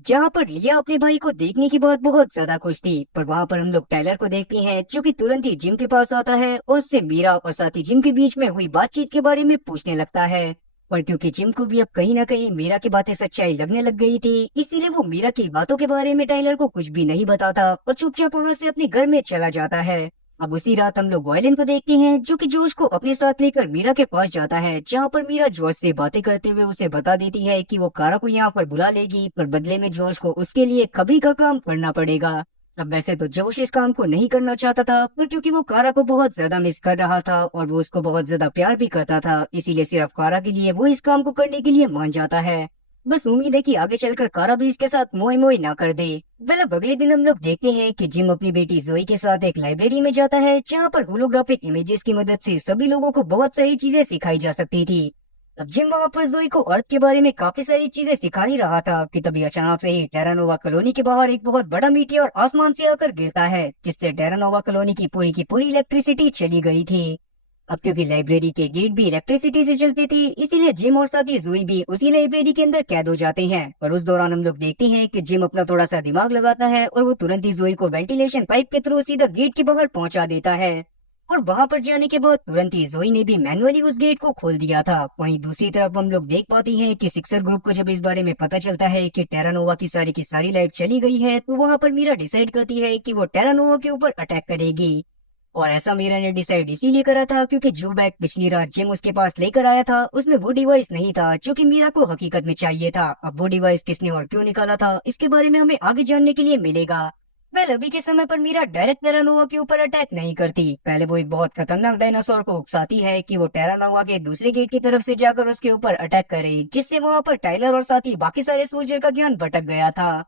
जहाँ पर लिया अपने भाई को देखने के बाद बहुत ज्यादा खुश थी। पर वहाँ पर हम लोग टाइलर को देखते हैं, जो कि तुरंत ही जिम के पास आता है और उससे मीरा और साथ ही जिम के बीच में हुई बातचीत के बारे में पूछने लगता है। पर क्योंकि जिम को भी अब कहीं ना कहीं मीरा की बातें सच्चाई लगने लग गई थी, इसीलिए वो मीरा की बातों के बारे में टाइलर को कुछ भी नहीं बताता और चुपचाप वहाँ से अपने घर में चला जाता है। अब उसी रात हम लोग वॉयलिन को देखते हैं, जो कि जोश को अपने साथ लेकर मीरा के पास जाता है, जहाँ पर मीरा जोश से बातें करते हुए उसे बता देती है कि वो कारा को यहाँ पर बुला लेगी, पर बदले में जोश को उसके लिए खबरी का काम करना पड़ेगा। अब वैसे तो जोश इस काम को नहीं करना चाहता था, पर क्योंकि वो कारा को बहुत ज्यादा मिस कर रहा था और वो उसको बहुत ज्यादा प्यार भी करता था, इसीलिए सिर्फ कारा के लिए वो इस काम को करने के लिए मान जाता है। बस उम्मीद है कि आगे चलकर कारा भी इसके साथ मोई मोई ना कर दे। वेल अब अगले दिन हम लोग देखते हैं कि जिम अपनी बेटी जोई के साथ एक लाइब्रेरी में जाता है, जहाँ पर होलोग्राफिक इमेजेस की मदद से सभी लोगों को बहुत सारी चीजें सिखाई जा सकती थी। अब जिम वहाँ पर जोई को अर्थ के बारे में काफी सारी चीजें सिखा ही रहा था कि तभी अचानक से ही टेरानोवा कॉलोनी के बाहर एक बहुत बड़ा मीटियोर आसमान से आकर गिरता है, जिससे टेरानोवा कॉलोनी की पूरी इलेक्ट्रिसिटी चली गई थी। अब क्योंकि लाइब्रेरी के गेट भी इलेक्ट्रिसिटी से चलते थे, इसीलिए जिम और साथ ही जोई भी उसी लाइब्रेरी के अंदर कैद हो जाते हैं। और उस दौरान हम लोग देखते हैं कि जिम अपना थोड़ा सा दिमाग लगाता है और वो तुरंत ही जोई को वेंटिलेशन पाइप के थ्रू सीधा गेट के बाहर पहुंचा देता है। और वहां पर जाने के बाद तुरंत ही जोई ने भी मैनुअली उस गेट को खोल दिया था। वहीं दूसरी तरफ हम लोग देख पाते हैं कि सिक्सर ग्रुप को जब इस बारे में पता चलता है कि टेरानोवा की सारी लाइट चली गई है, तो वहां पर मीरा डिसाइड करती है कि वो टेरानोवा के ऊपर अटैक करेगी। और ऐसा मीरा ने डिसाइड इसीलिए करा था क्योंकि जो बैग पिछली रात जिम उसके पास लेकर आया था, उसमें वो डिवाइस नहीं था जो कि मीरा को हकीकत में चाहिए था। अब वो डिवाइस किसने और क्यों निकाला था, इसके बारे में हमें आगे जानने के लिए मिलेगा। वेल अभी के समय पर मीरा डायरेक्ट टेरानोवा के ऊपर अटैक नहीं करती। पहले वो एक बहुत खतरनाक डायनासोर को उकसाती है कि वो टेरानोवा के दूसरे गेट की तरफ से जाकर उसके ऊपर अटैक करे, जिससे वहां पर टाइलर और साथ ही बाकी सारे सोल्जर का ध्यान भटक गया था।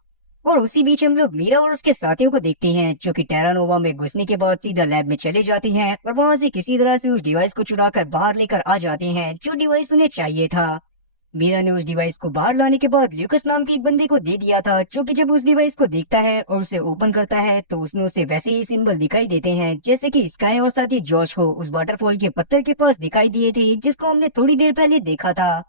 और उसी बीच हम लोग मीरा और उसके साथियों को देखते हैं, जो कि टेरानोवा में घुसने के बाद सीधा लैब में चले जाते हैं और वहां से किसी तरह से उस डिवाइस को चुरा कर बाहर लेकर आ जाते हैं, जो डिवाइस उन्हें चाहिए था। मीरा ने उस डिवाइस को बाहर लाने के बाद ल्यूकस नाम के एक बंदे को दे दिया था, जो कि जब उस डिवाइस को देखता है और उसे ओपन करता है तो उसमें उसे वैसे ही सिंबल दिखाई देते हैं जैसे कि स्काई और साथ ही जॉश को उस वाटरफॉल के पत्थर के पास दिखाई दिए थे, जिसको हमने थोड़ी देर पहले देखा था।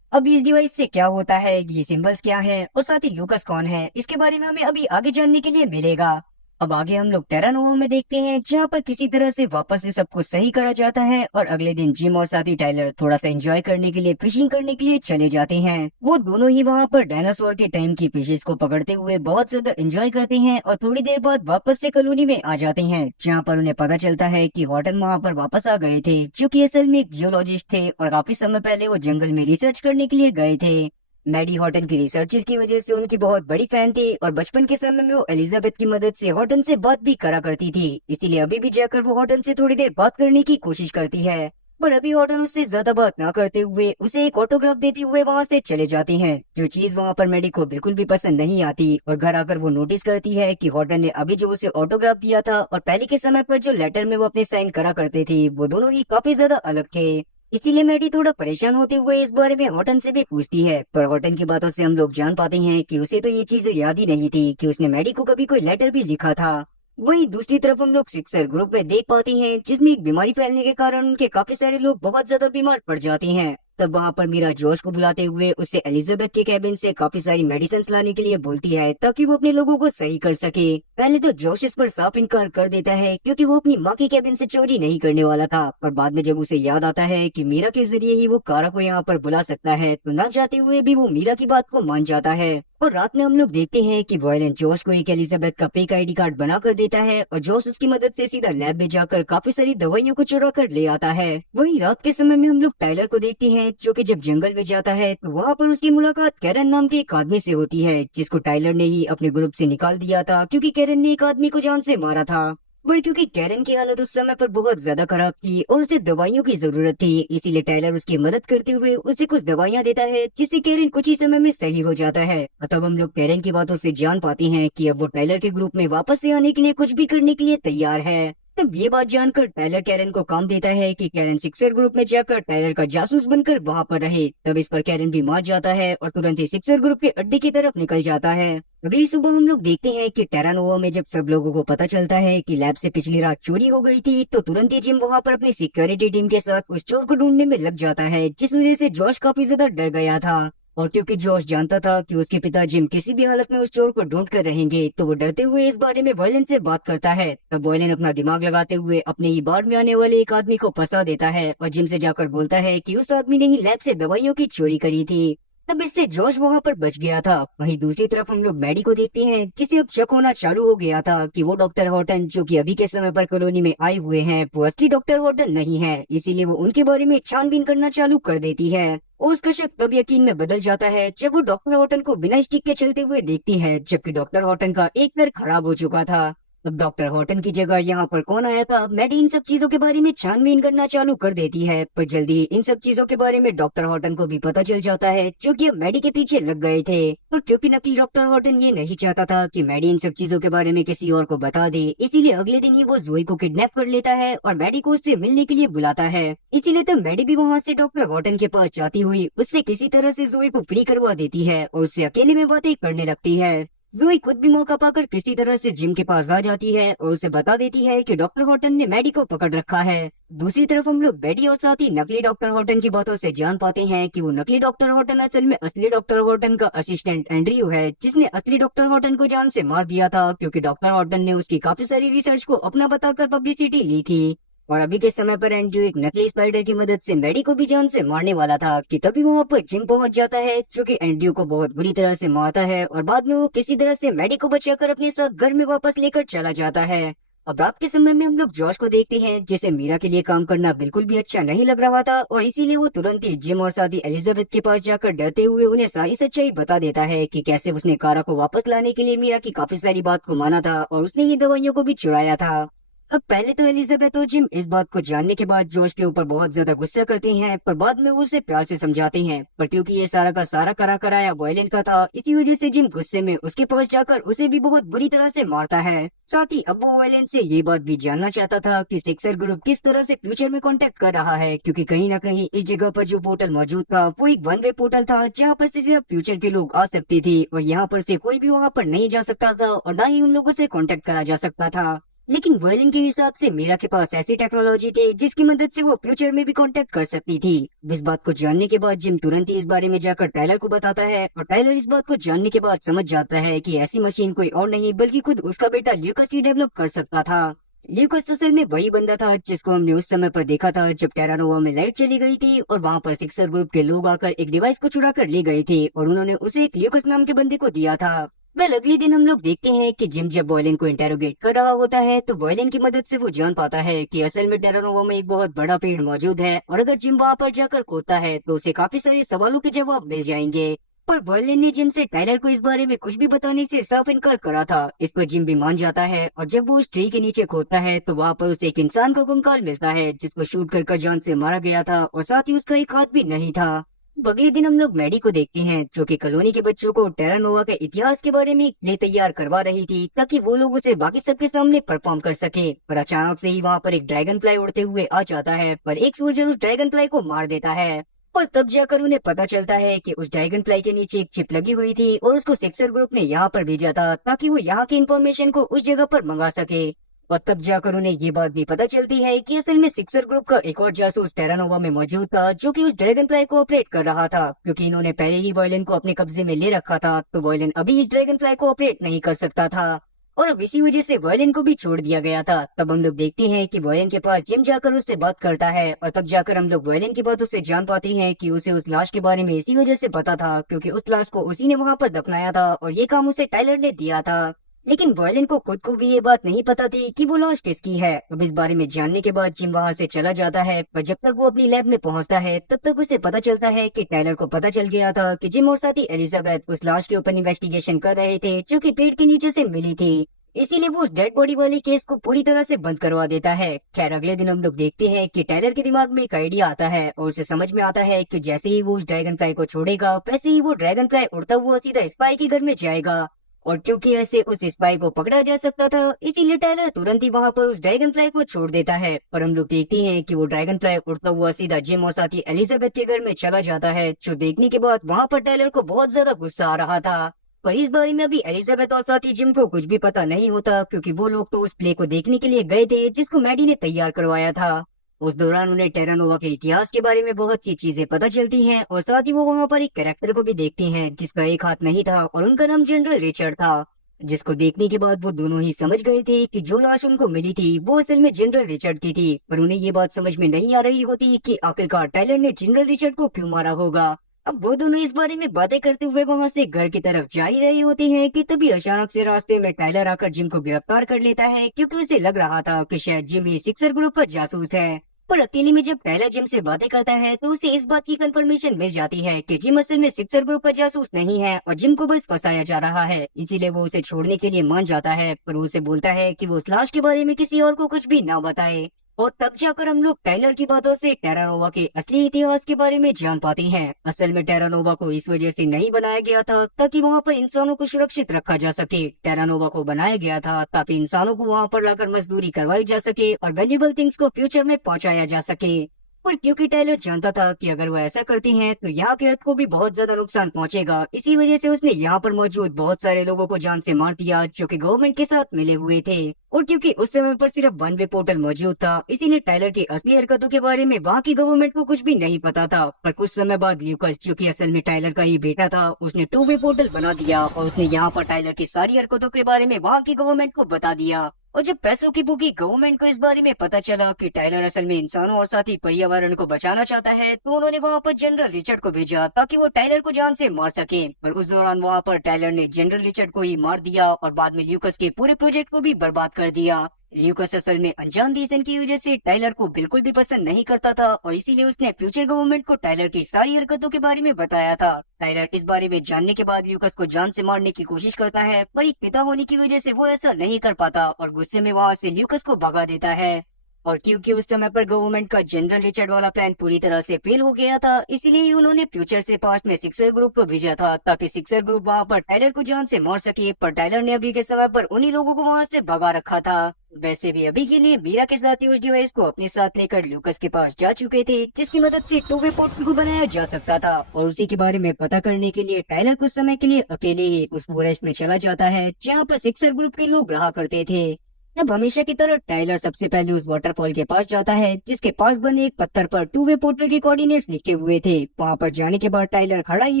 अब इस डिवाइस से क्या होता है, ये सिंबल्स क्या हैं और साथ ही लूकस कौन है, इसके बारे में हमें अभी आगे जानने के लिए मिलेगा। अब आगे हम लोग टेरानोवा में देखते हैं, जहाँ पर किसी तरह से वापस से सब कुछ सही करा जाता है और अगले दिन जिम और साथ ही टाइलर थोड़ा सा एंजॉय करने के लिए फिशिंग करने के लिए चले जाते हैं। वो दोनों ही वहाँ पर डायनासोर के टाइम की फिशेस को पकड़ते हुए बहुत ज्यादा एंजॉय करते हैं और थोड़ी देर बाद वापस से कॉलोनी में आ जाते हैं, जहाँ पर उन्हें पता चलता है कि हॉटन वहाँ पर वापस आ गए थे, जो कि असल में एक जियोलॉजिस्ट थे और काफी समय पहले वो जंगल में रिसर्च करने के लिए गए थे। मैडी हॉटन की रिसर्चेस की वजह से उनकी बहुत बड़ी फैन थी और बचपन के समय में वो एलिजाबेथ की मदद से हॉटन से बात भी करा करती थी, इसीलिए अभी भी जाकर वो हॉटन से थोड़ी देर बात करने की कोशिश करती है। पर अभी हॉटन उससे ज्यादा बात ना करते हुए उसे एक ऑटोग्राफ देते हुए वहां से चले जाते हैं, जो चीज वहां पर मैडी को बिल्कुल भी पसंद नहीं आती। और घर आकर वो नोटिस करती है कि हॉटन ने अभी जो उसे ऑटोग्राफ दिया था और पहले के समय पर जो लेटर में वो अपने साइन करा करते थे, वो दोनों ही काफी ज्यादा अलग थे। इसीलिए मैडी थोड़ा परेशान होते हुए इस बारे में हॉटन से भी पूछती है, पर हॉटन की बातों से हम लोग जान पाते हैं कि उसे तो ये चीजें याद ही नहीं थी कि उसने मैडी को कभी कोई लेटर भी लिखा था। वहीं दूसरी तरफ हम लोग सिक्सर ग्रुप में देख पाते हैं, जिसमें एक बीमारी फैलने के कारण उनके काफी सारे लोग बहुत ज्यादा बीमार पड़ जाते हैं। तब वहां पर मीरा जॉर्ज को बुलाते हुए उससे एलिजाबेथ के कैबिन से काफी सारी मेडिसिन लाने के लिए बोलती है, ताकि वो अपने लोगों को सही कर सके। पहले तो जॉर्ज इस पर साफ इनकार कर देता है, क्योंकि वो अपनी माँ के कैबिन से चोरी नहीं करने वाला था। पर बाद में जब उसे याद आता है कि मीरा के जरिए ही वो कारा को यहाँ पर बुला सकता है, तो न चाहते हुए भी वो मीरा की बात को मान जाता है। और रात में हम लोग देखते हैं कि वायलेंट जॉर्ज को एक एलिजाबेथ का फेक आईडी कार्ड बना कर देता है और जॉर्ज उसकी मदद से सीधा लैब में जाकर काफी सारी दवाइयों को चुरा कर ले आता है। वहीं रात के समय में हम लोग टाइलर को देखते हैं, जो कि जब जंगल में जाता है तो वहाँ पर उसकी मुलाकात कैरन नाम के एक आदमी से होती है, जिसको टाइलर ने ही अपने ग्रुप से निकाल दिया था, क्योंकि कैरन ने एक आदमी को जान से मारा था। पर क्योंकि कैरन की हालत उस समय पर बहुत ज्यादा खराब थी और उसे दवाइयों की जरूरत थी, इसीलिए टाइलर उसकी मदद करते हुए उसे कुछ दवाइयां देता है, जिससे कैरन कुछ ही समय में सही हो जाता है। तब हम लोग कैरन की बातों से जान पाते हैं कि अब वो टाइलर के ग्रुप में वापस से आने के लिए कुछ भी करने के लिए तैयार है। तब ये बात जानकर टाइलर कैरन को काम देता है कि कैरन सिक्सर ग्रुप में जाकर टाइलर का जासूस बनकर वहां पर रहे। तब इस पर कैरन भी मान जाता है और तुरंत ही सिक्सर ग्रुप के अड्डे की तरफ निकल जाता है। अगली सुबह हम लोग देखते हैं कि टेरानोवा में जब सब लोगों को पता चलता है कि लैब से पिछली रात चोरी हो गई थी, तो तुरंत ही जिम वहां पर अपनी सिक्योरिटी टीम के साथ उस चोर को ढूंढने में लग जाता है, जिस वजह से जॉश काफी ज्यादा डर गया था। और क्योंकि जॉश जानता था कि उसके पिता जिम किसी भी हालत में उस चोर को ढूंढ कर रहेंगे, तो वो डरते हुए इस बारे में वॉयलेन से बात करता है। तब वॉयलेन अपना दिमाग लगाते हुए अपने ही बार में आने वाले एक आदमी को फंसा देता है और जिम से जाकर बोलता है कि उस आदमी ने ही लैब से दवाइयों की चोरी करी थी। तब इससे जॉश वहां पर बच गया था। वहीं दूसरी तरफ हम लोग मैडी को देखते हैं, जिसे अब शक होना चालू हो गया था कि वो डॉक्टर हॉटन जो कि अभी के समय पर कॉलोनी में आए हुए हैं, वो असली डॉक्टर हॉटन नहीं है। इसीलिए वो उनके बारे में छानबीन करना चालू कर देती है और उसका शक तब यकीन में बदल जाता है जब वो डॉक्टर हॉटन को बिना स्टिक के चलते हुए देखती है, जबकि डॉक्टर हॉटन का एक पैर खराब हो चुका था। अब डॉक्टर हॉटन की जगह यहाँ पर कौन आया था, मैडी इन सब चीजों के बारे में छानबीन करना चालू कर देती है। पर जल्दी ही इन सब चीजों के बारे में डॉक्टर हॉटन को भी पता चल जाता है, क्योंकि अब मैडी के पीछे लग गए थे। और क्योंकि नकली डॉक्टर हॉटन ये नहीं चाहता था कि मैडी इन सब चीजों के बारे में किसी और को बता दे, इसीलिए अगले दिन ही वो जोई को किडनैप कर लेता है और मैडी को उससे मिलने के लिए बुलाता है। इसीलिए तब मैडी भी वहाँ से डॉक्टर हॉटन के पास जाती हुई उससे किसी तरह से जोई को फ्री करवा देती है और उससे अकेले में बातें करने लगती है। जोई खुद भी मौका पाकर किसी तरह से जिम के पास आ जाती है और उसे बता देती है कि डॉक्टर हॉटन ने मैडी को पकड़ रखा है। दूसरी तरफ हम लोग मैडी और साथ ही नकली डॉक्टर हॉटन की बातों से जान पाते हैं कि वो नकली डॉक्टर हॉटन असल में असली डॉक्टर हॉटन का असिस्टेंट एंड्रयू है, जिसने असली डॉक्टर हॉटन को जान से मार दिया था, क्योंकि डॉक्टर हॉटन ने उसकी काफी सारी रिसर्च को अपना बताकर पब्लिसिटी ली थी। और अभी के समय पर एंड्रयू एक नकली स्पाइडर की मदद से मैडी को भी जान से मारने वाला था कि तभी वहाँ पर जिम पहुंच जाता है, जो कि एंड्रयू को बहुत बुरी तरह से मारता है और बाद में वो किसी तरह से मैडी को बचाकर अपने साथ घर में वापस लेकर चला जाता है। अब रात के समय में हम लोग जॉश को देखते हैं, जिसे मीरा के लिए काम करना बिल्कुल भी अच्छा नहीं लग रहा था और इसीलिए वो तुरंत ही जिम और साथ ही एलिजाबेथ के पास जाकर डरते हुए उन्हें सारी सच्चाई बता देता है कि कैसे उसने कारा को वापस लाने के लिए मीरा की काफी सारी बात को माना था और उसने ये दवाइयों को भी चुराया था। अब पहले तो एलिजाबेथ और जिम इस बात को जानने के बाद जॉश के ऊपर बहुत ज्यादा गुस्सा करते हैं, पर बाद में वो उसे प्यार से समझाते हैं। पर क्योंकि ये सारा का सारा करा कराया वायलिन का था, इसी वजह से जिम गुस्से में उसके पास जाकर उसे भी बहुत बुरी तरह से मारता है। साथ ही अब वो वायलिन से ये बात भी जानना चाहता था कि सिक्सर ग्रुप किस तरह से फ्यूचर में कांटेक्ट कर रहा है, क्योंकि कहीं ना कहीं इस जगह पर जो पोर्टल मौजूद था वो एक वन वे पोर्टल था, जहाँ पर से सिर्फ फ्यूचर के लोग आ सकते थे और यहाँ पर से कोई भी वहाँ पर नहीं जा सकता था और न ही उन लोगों से कांटेक्ट करा जा सकता था। लेकिन वायलिन के हिसाब से मीरा के पास ऐसी टेक्नोलॉजी थी जिसकी मदद से वो फ्यूचर में भी कांटेक्ट कर सकती थी। इस बात को जानने के बाद जिम तुरंत ही इस बारे में जाकर टायलर को बताता है और टायलर इस बात को जानने के बाद समझ जाता है कि ऐसी मशीन कोई और नहीं बल्कि खुद उसका बेटा ल्यूकस ही डेवलप कर सकता था। ल्यूकस असल में वही बंदा था जिसको हमने उस समय पर देखा था जब टेरानोवा में लाइट चली गई थी और वहाँ पर सिक्सर ग्रुप के लोग आकर एक डिवाइस को चुरा कर ले गए थे और उन्होंने उसे एक ल्यूकस नाम के बंदे को दिया था। वेल अगले दिन हम लोग देखते हैं कि जिम जब वॉयलिन को इंटेरोगेट कर रहा होता है तो वॉयलिन की मदद से वो जान पाता है कि असल में टेरानोवा में एक बहुत बड़ा पेड़ मौजूद है और अगर जिम वहाँ पर जाकर खोदता है तो उसे काफी सारे सवालों के जवाब मिल जाएंगे। पर वॉयलिन ने जिम से टायलर को इस बारे में कुछ भी बताने से साफ इनकार करा था। इस पर जिम भी मान जाता है और जब वो उस ट्री के नीचे खोदता है तो वहाँ पर उसे एक इंसान का कंकाल मिलता है जिसको शूट कर जान से मारा गया था और साथ ही उसका एक हाथ भी नहीं था। अगले दिन हम लोग मैडी को देखते हैं जो कि कॉलोनी के बच्चों को टेरानोवा के इतिहास के बारे में एक प्ले तैयार करवा रही थी ताकि वो लोग उसे बाकी सबके सामने परफॉर्म कर सके। पर अचानक से ही वहाँ पर एक ड्रैगन फ्लाई उड़ते हुए आ जाता है, पर एक सोल्जर उस ड्रैगन फ्लाई को मार देता है और तब जाकर उन्हें पता चलता है कि उस ड्रैगन फ्लाई के नीचे एक चिप लगी हुई थी और उसको सिक्सर ग्रुप ने यहाँ पर भेजा था ताकि वो यहाँ की इन्फॉर्मेशन को उस जगह पर मंगा सके। और तब जाकर उन्हें ये बात भी पता चलती है कि असल में सिक्सर ग्रुप का एक और जासूस टेरानोवा में मौजूद था जो कि उस ड्रैगन फ्लाई को ऑपरेट कर रहा था। क्योंकि इन्होंने पहले ही वॉयलिन को अपने कब्जे में ले रखा था तो वॉयलिन अभी इस ड्रैगन फ्लाई को ऑपरेट नहीं कर सकता था और अब इसी वजह से वॉयलिन को भी छोड़ दिया गया था। तब हम लोग देखते हैं कि वॉयलिन के पास जिम जाकर उससे बात करता है और तब जाकर हम लोग वॉयलिन की बातों से जान पाते हैं कि उसे उस लाश के बारे में इसी वजह से पता था क्योंकि उस लाश को उसी ने वहाँ पर दफनाया था और ये काम उसे टायलर ने दिया था। लेकिन वॉयलिन को खुद को भी ये बात नहीं पता थी कि वो लाश किसकी है। अब इस बारे में जानने के बाद जिम वहाँ से चला जाता है, पर जब तक वो अपनी लैब में पहुँचता है तब तक उसे पता चलता है कि टायलर को पता चल गया था कि जिम और साथी एलिजाबेथ उस लाश के ऊपर इन्वेस्टिगेशन कर रहे थे जो कि पेड़ के नीचे से मिली थी। इसीलिए वो उस डेड बॉडी वाले केस को पूरी तरह से बंद करवा देता है। खैर अगले दिन हम लोग देखते हैं कि टायलर के दिमाग में एक आइडिया आता है और उसे समझ में आता है कि जैसे ही वो उस ड्रैगन फ्लाई को छोड़ेगा वैसे ही वो ड्रैगन फ्लाई उड़ता हुआ सीधा स्पाई के घर में जाएगा और क्योंकि ऐसे उस स्पाई को पकड़ा जा सकता था इसीलिए टायलर तुरंत ही वहाँ पर उस ड्रैगन फ्लाई को छोड़ देता है। पर हम लोग देखते हैं कि वो ड्रैगन फ्लाई उड़ता हुआ सीधा जिम और साथी एलिजाबेथ के घर में चला जाता है, जो देखने के बाद वहाँ पर टायलर को बहुत ज्यादा गुस्सा आ रहा था। पर इस बारे में अभी एलिजाबेथ और साथी जिम को कुछ भी पता नहीं होता क्योंकि वो लोग तो उस प्ले को देखने के लिए गए थे जिसको मैडी ने तैयार करवाया था। उस दौरान उन्हें टेरानोवा के इतिहास के बारे में बहुत सी चीजें पता चलती हैं और साथ ही वो वहाँ पर एक कैरेक्टर को भी देखते हैं जिसका एक हाथ नहीं था और उनका नाम जनरल रिचर्ड था, जिसको देखने के बाद वो दोनों ही समझ गए थे कि जो लाश उनको मिली थी वो असल में जनरल रिचर्ड की थी। पर उन्हें ये बात समझ में नहीं आ रही होती कि आखिरकार टायलर ने जनरल रिचर्ड को क्यों मारा होगा। अब वो दोनों इस बारे में बातें करते हुए वहाँ से घर की तरफ जा ही रहे होते हैं कि तभी अचानक से रास्ते में टायलर आकर जिम को गिरफ्तार कर लेता है क्योंकि उसे लग रहा था कि शायद जिम ही सिक्सर ग्रुप का जासूस है। पर अकेले में जब टायलर जिम से बातें करता है तो उसे इस बात की कंफर्मेशन मिल जाती है कि जिम असल में सिक्सर ग्रुप का जासूस नहीं है और जिम को बस फंसाया जा रहा है। इसीलिए वो उसे छोड़ने के लिए मान जाता है, पर वो उसे बोलता है कि वो उस लाश के बारे में किसी और को कुछ भी ना बताए। और तब जाकर हम लोग टायलर की बातों से टेरानोवा के असली इतिहास के बारे में जान पाते हैं। असल में टेरानोवा को इस वजह से नहीं बनाया गया था ताकि वहाँ पर इंसानों को सुरक्षित रखा जा सके। टेरानोवा को बनाया गया था ताकि इंसानों को वहाँ पर लाकर मजदूरी करवाई जा सके और वैल्यूएबल थिंग्स को फ्यूचर में पहुँचाया जा सके। पर क्योंकि टायलर जानता था कि अगर वो ऐसा करती हैं तो यहाँ के अर्थ को भी बहुत ज्यादा नुकसान पहुंचेगा, इसी वजह से उसने यहाँ पर मौजूद बहुत सारे लोगों को जान से मार दिया जो कि गवर्नमेंट के साथ मिले हुए थे। और क्योंकि उस समय पर सिर्फ वन वे पोर्टल मौजूद था, इसीलिए टायलर की असली हरकतों के बारे में वहाँ की गवर्नमेंट को कुछ भी नहीं पता था। पर कुछ समय बाद ल्यूकस, जो कि असल में टायलर का ही बेटा था, उसने टू वे पोर्टल बना दिया और उसने यहाँ पर टायलर की सारी हरकतों के बारे में वहाँ की गवर्नमेंट को बता दिया। और जब पैसों की भूखी गवर्नमेंट को इस बारे में पता चला कि टायलर असल में इंसानों और साथ ही पर्यावरण को बचाना चाहता है, तो उन्होंने वहाँ पर जनरल रिचर्ड को भेजा ताकि वो टायलर को जान से मार सके। पर उस दौरान वहाँ पर टायलर ने जनरल रिचर्ड को ही मार दिया और बाद में ल्यूकस के पूरे प्रोजेक्ट को भी बर्बाद कर दिया। ल्यूकस असल में अनजान रीजन की वजह से टायलर को बिल्कुल भी पसंद नहीं करता था और इसीलिए उसने फ्यूचर गवर्नमेंट को टायलर की सारी हरकतों के बारे में बताया था। टायलर इस बारे में जानने के बाद ल्यूकस को जान से मारने की कोशिश करता है, पर एक पिता होने की वजह से वो ऐसा नहीं कर पाता और गुस्से में वहाँ से ल्यूकस को भगा देता है। और क्योंकि उस समय पर गवर्नमेंट का जनरल रिचर्ड वाला प्लान पूरी तरह से फेल हो गया था, इसीलिए उन्होंने फ्यूचर से पास्ट में सिक्सर ग्रुप को भेजा था ताकि सिक्सर ग्रुप वहाँ पर टायलर को जान से मार सके। पर टायलर ने अभी के समय पर उन्हीं लोगों को वहाँ से भगा रखा था। वैसे भी अभी के लिए मीरा के साथ ही उस डिवाइस को अपने साथ लेकर ल्यूकस के पास जा चुके थे, जिसकी मदद से टू वे पोर्टल को बनाया जा सकता था। और उसी के बारे में पता करने के लिए टायलर कुछ समय के लिए अकेले ही उस फॉरेस्ट में चला जाता है जहाँ पर सिक्सर ग्रुप के लोग रहा करते थे। अब हमेशा की तरह टायलर सबसे पहले उस वाटरफॉल के पास जाता है जिसके पास बने एक पत्थर पर टू वे पोर्टल के कोऑर्डिनेट्स लिखे हुए थे। वहाँ पर जाने के बाद टायलर खड़ा ही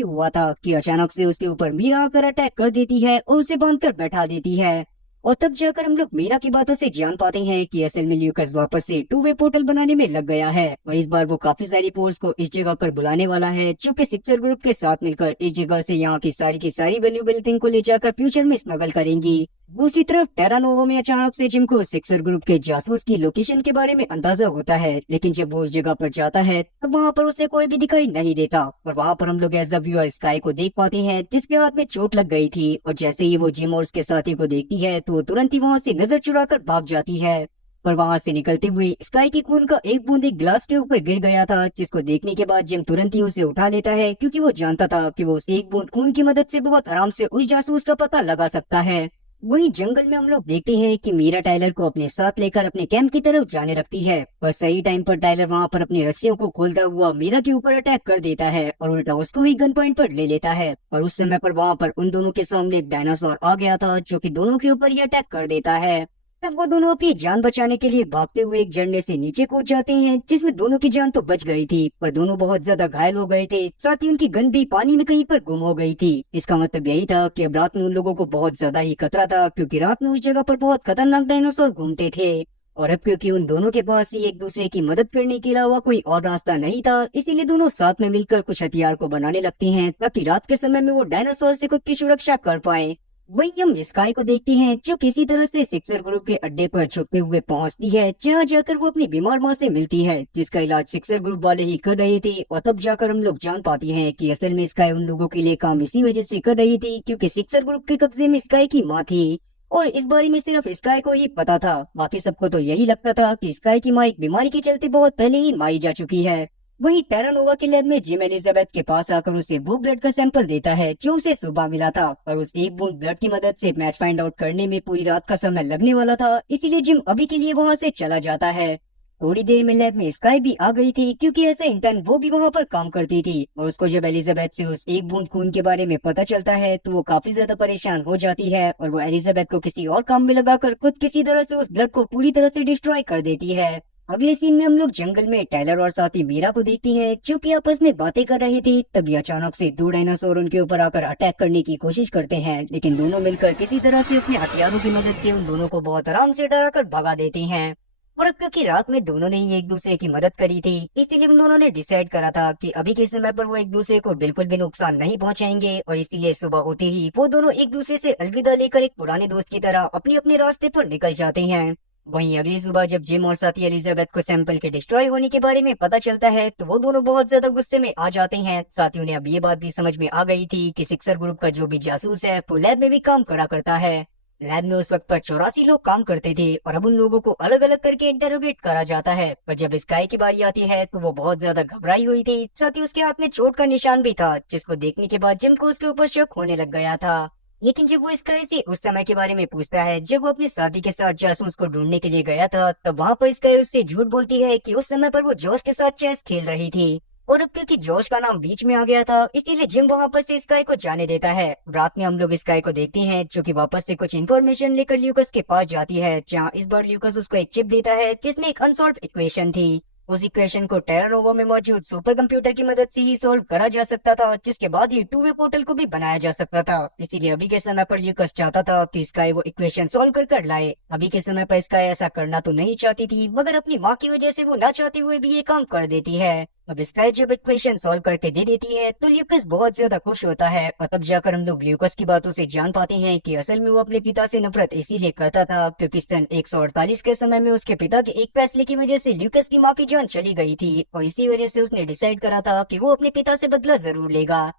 हुआ था कि अचानक से उसके ऊपर मीरा आकर अटैक कर देती है और उसे बांधकर बैठा देती है। और तब जाकर हम लोग मीरा की बातों से जान पाते हैं कि असल में ल्यूकस वापस से टू वे पोर्टल बनाने में लग गया है और इस बार वो काफी सारी फोर्स को इस जगह पर बुलाने वाला है जो कि सिक्सर ग्रुप के साथ मिलकर इस जगह से यहाँ की सारी वैल्यूएबल थिंग को ले जाकर फ्यूचर में स्मगल करेंगी। दूसरी तरफ टेरानोवा में अचानक से जिम को सिक्सर ग्रुप के जासूस की लोकेशन के बारे में अंदाजा होता है, लेकिन जब वो उस जगह पर जाता है तब वहाँ पर उसे कोई भी दिखाई नहीं देता। और वहाँ पर हम लोग एज अ व्यूअर स्काई को देख पाते हैं जिसके हाथ में चोट लग गई थी और जैसे ही वो जिम और उसके साथी को देखती है तो वो तुरंत ही वहाँ से नजर चुराकर भाग जाती है। पर वहाँ से निकलते हुए स्काई की खून का एक बूंद एक ग्लास के ऊपर गिर गया था, जिसको देखने के बाद जिम तुरंत ही उसे उठा लेता है क्योंकि वो जानता था कि वो उस एक बूंद खून की मदद से बहुत आराम से उस जासूस का पता लगा सकता है। वहीं जंगल में हम लोग देखते हैं कि मीरा टायलर को अपने साथ लेकर अपने कैंप की तरफ जाने लगती है, पर सही टाइम पर टायलर वहां पर अपनी रस्सियों को खोलता हुआ मीरा के ऊपर अटैक कर देता है और उल्टा उसको ही गन पॉइंट पर ले लेता है। और उस समय पर वहां पर उन दोनों के सामने एक डायनासोर आ गया था जो कि दोनों के ऊपर ही अटैक कर देता है। तब वो दोनों अपनी जान बचाने के लिए भागते हुए एक झरने से नीचे कूद जाते हैं जिसमें दोनों की जान तो बच गई थी पर दोनों बहुत ज्यादा घायल हो गए थे, साथ ही उनकी गन भी पानी में कहीं पर गुम हो गई थी। इसका मतलब यही था कि अब रात में उन लोगों को बहुत ज्यादा ही खतरा था क्योंकि रात में उस जगह पर बहुत खतरनाक डायनासोर घूमते थे। और अब क्योंकि उन दोनों के पास ही एक दूसरे की मदद करने के अलावा कोई और रास्ता नहीं था, इसीलिए दोनों साथ में मिलकर कुछ हथियार को बनाने लगते हैं ताकि रात के समय में वो डायनासोर से खुद की सुरक्षा कर पाए। वही हम स्काई को देखते हैं जो किसी तरह से सिक्सर ग्रुप के अड्डे पर छुपते हुए पहुंचती है, जहां जाकर वो अपनी बीमार माँ से मिलती है जिसका इलाज सिक्सर ग्रुप वाले ही कर रहे थे। और तब जाकर हम लोग जान पाते हैं कि असल में स्काई उन लोगों के लिए काम इसी वजह से कर रही थी क्योंकि सिक्सर ग्रुप के कब्जे में स्काई की माँ थी और इस बारे में सिर्फ स्काई को ही पता था। बाकी सबको तो यही लगता था कि स्काई की माँ एक बीमारी के चलते बहुत पहले ही मारी जा चुकी है। वहीं टेरानोवा के लैब में जिम एलिजाबेथ के पास आकर उसे वो ब्लड का सैंपल देता है जो उसे सुबह मिला था और उस एक बूंद ब्लड की मदद से मैच फाइंड आउट करने में पूरी रात का समय लगने वाला था, इसीलिए जिम अभी के लिए वहां से चला जाता है। थोड़ी देर में लैब में स्काई भी आ गई थी क्योंकि ऐसे इंटर्न वो भी वहां पर काम करती थी और उसको जब एलिजाबेथ से उस एक बूंद खून के बारे में पता चलता है तो वो काफी ज्यादा परेशान हो जाती है और वो एलिजाबेथ को किसी और काम में लगाकर खुद किसी तरह से उस ब्लड को पूरी तरह से डिस्ट्रॉय कर देती है। अगले सीन में हम लोग जंगल में टायलर और साथी मीरा को देखते हैं जो कि आपस में बातें कर रहे थे। तभी अचानक से दो डायनासोर उनके ऊपर आकर अटैक करने की कोशिश करते हैं, लेकिन दोनों मिलकर किसी तरह से अपने हथियारों की मदद से उन दोनों को बहुत आराम से डराकर भगा देते हैं। और अब क्योंकि रात में दोनों ने ही एक दूसरे की मदद करी थी, इसीलिए उन दोनों ने डिसाइड करा था कि अभी के समय पर वो एक दूसरे को बिल्कुल भी नुकसान नहीं पहुंचाएंगे और इसीलिए सुबह होते ही वो दोनों एक दूसरे से अलविदा लेकर एक पुराने दोस्त की तरह अपने अपने रास्ते पर निकल जाते हैं। वहीं अगली सुबह जब जिम और साथी एलिजाबेथ को सैंपल के डिस्ट्रॉय होने के बारे में पता चलता है तो वो दोनों बहुत ज्यादा गुस्से में आ जाते हैं। साथ ही उन्हें अब ये बात भी समझ में आ गई थी कि सिक्सर ग्रुप का जो भी जासूस है वो लैब में भी काम करा करता है। लैब में उस वक्त पर 84 लोग काम करते थे और अब उन लोगों को अलग अलग करके इंटेरोगेट करा जाता है। पर जब स्काई की बारी आती है तो वो बहुत ज्यादा घबराई हुई थी। साथ ही उसके हाथ में चोट का निशान भी था जिसको देखने के बाद जिम को उसके ऊपर शक होने लग गया था। लेकिन जब वो स्काई से उस समय के बारे में पूछता है जब वो अपने साथी के साथ जासूस को ढूंढने के लिए गया था, तब वहाँ पर स्काई उससे झूठ बोलती है कि उस समय पर वो जॉश के साथ चेस खेल रही थी। और अब क्योंकि जॉश का नाम बीच में आ गया था इसीलिए जिम वहाँ पर से स्काई को जाने देता है। रात में हम लोग स्काई को देखते हैं जो कि वापस से कुछ इन्फॉर्मेशन लेकर ल्यूकस के पास जाती है, जहाँ इस बार ल्यूकस उसको एक चिप देता है जिसमें एक अनसॉल्व इक्वेशन थी। उस इक्वेशन को टेरानोवा में मौजूद सुपर कंप्यूटर की मदद से ही सोल्व करा जा सकता था, जिसके बाद ही टू वे पोर्टल को भी बनाया जा सकता था। इसीलिए अभी के समय पर ल्यूकस चाहता था कि स्काई वो इक्वेशन सोल्व कर लाए। अभी के समय पर स्काई ऐसा करना तो नहीं चाहती थी, मगर अपनी माँ की वजह से वो ना चाहते हुए भी ये काम कर देती है। अब स्काई जब इक्वेशन सॉल्व करके दे देती है तो ल्यूकस बहुत ज्यादा खुश होता है और तब जाकर हम लोग ल्यूकस की बातों से जान पाते हैं कि असल में वो अपने पिता से नफरत इसीलिए करता था क्योंकि सन 148 के समय में उसके पिता के एक फैसले की वजह से ल्यूकस की माँ की जान चली गई थी और इसी वजह से उसने डिसाइड करा था कि वो अपने पिता से बदला जरूर लेगा।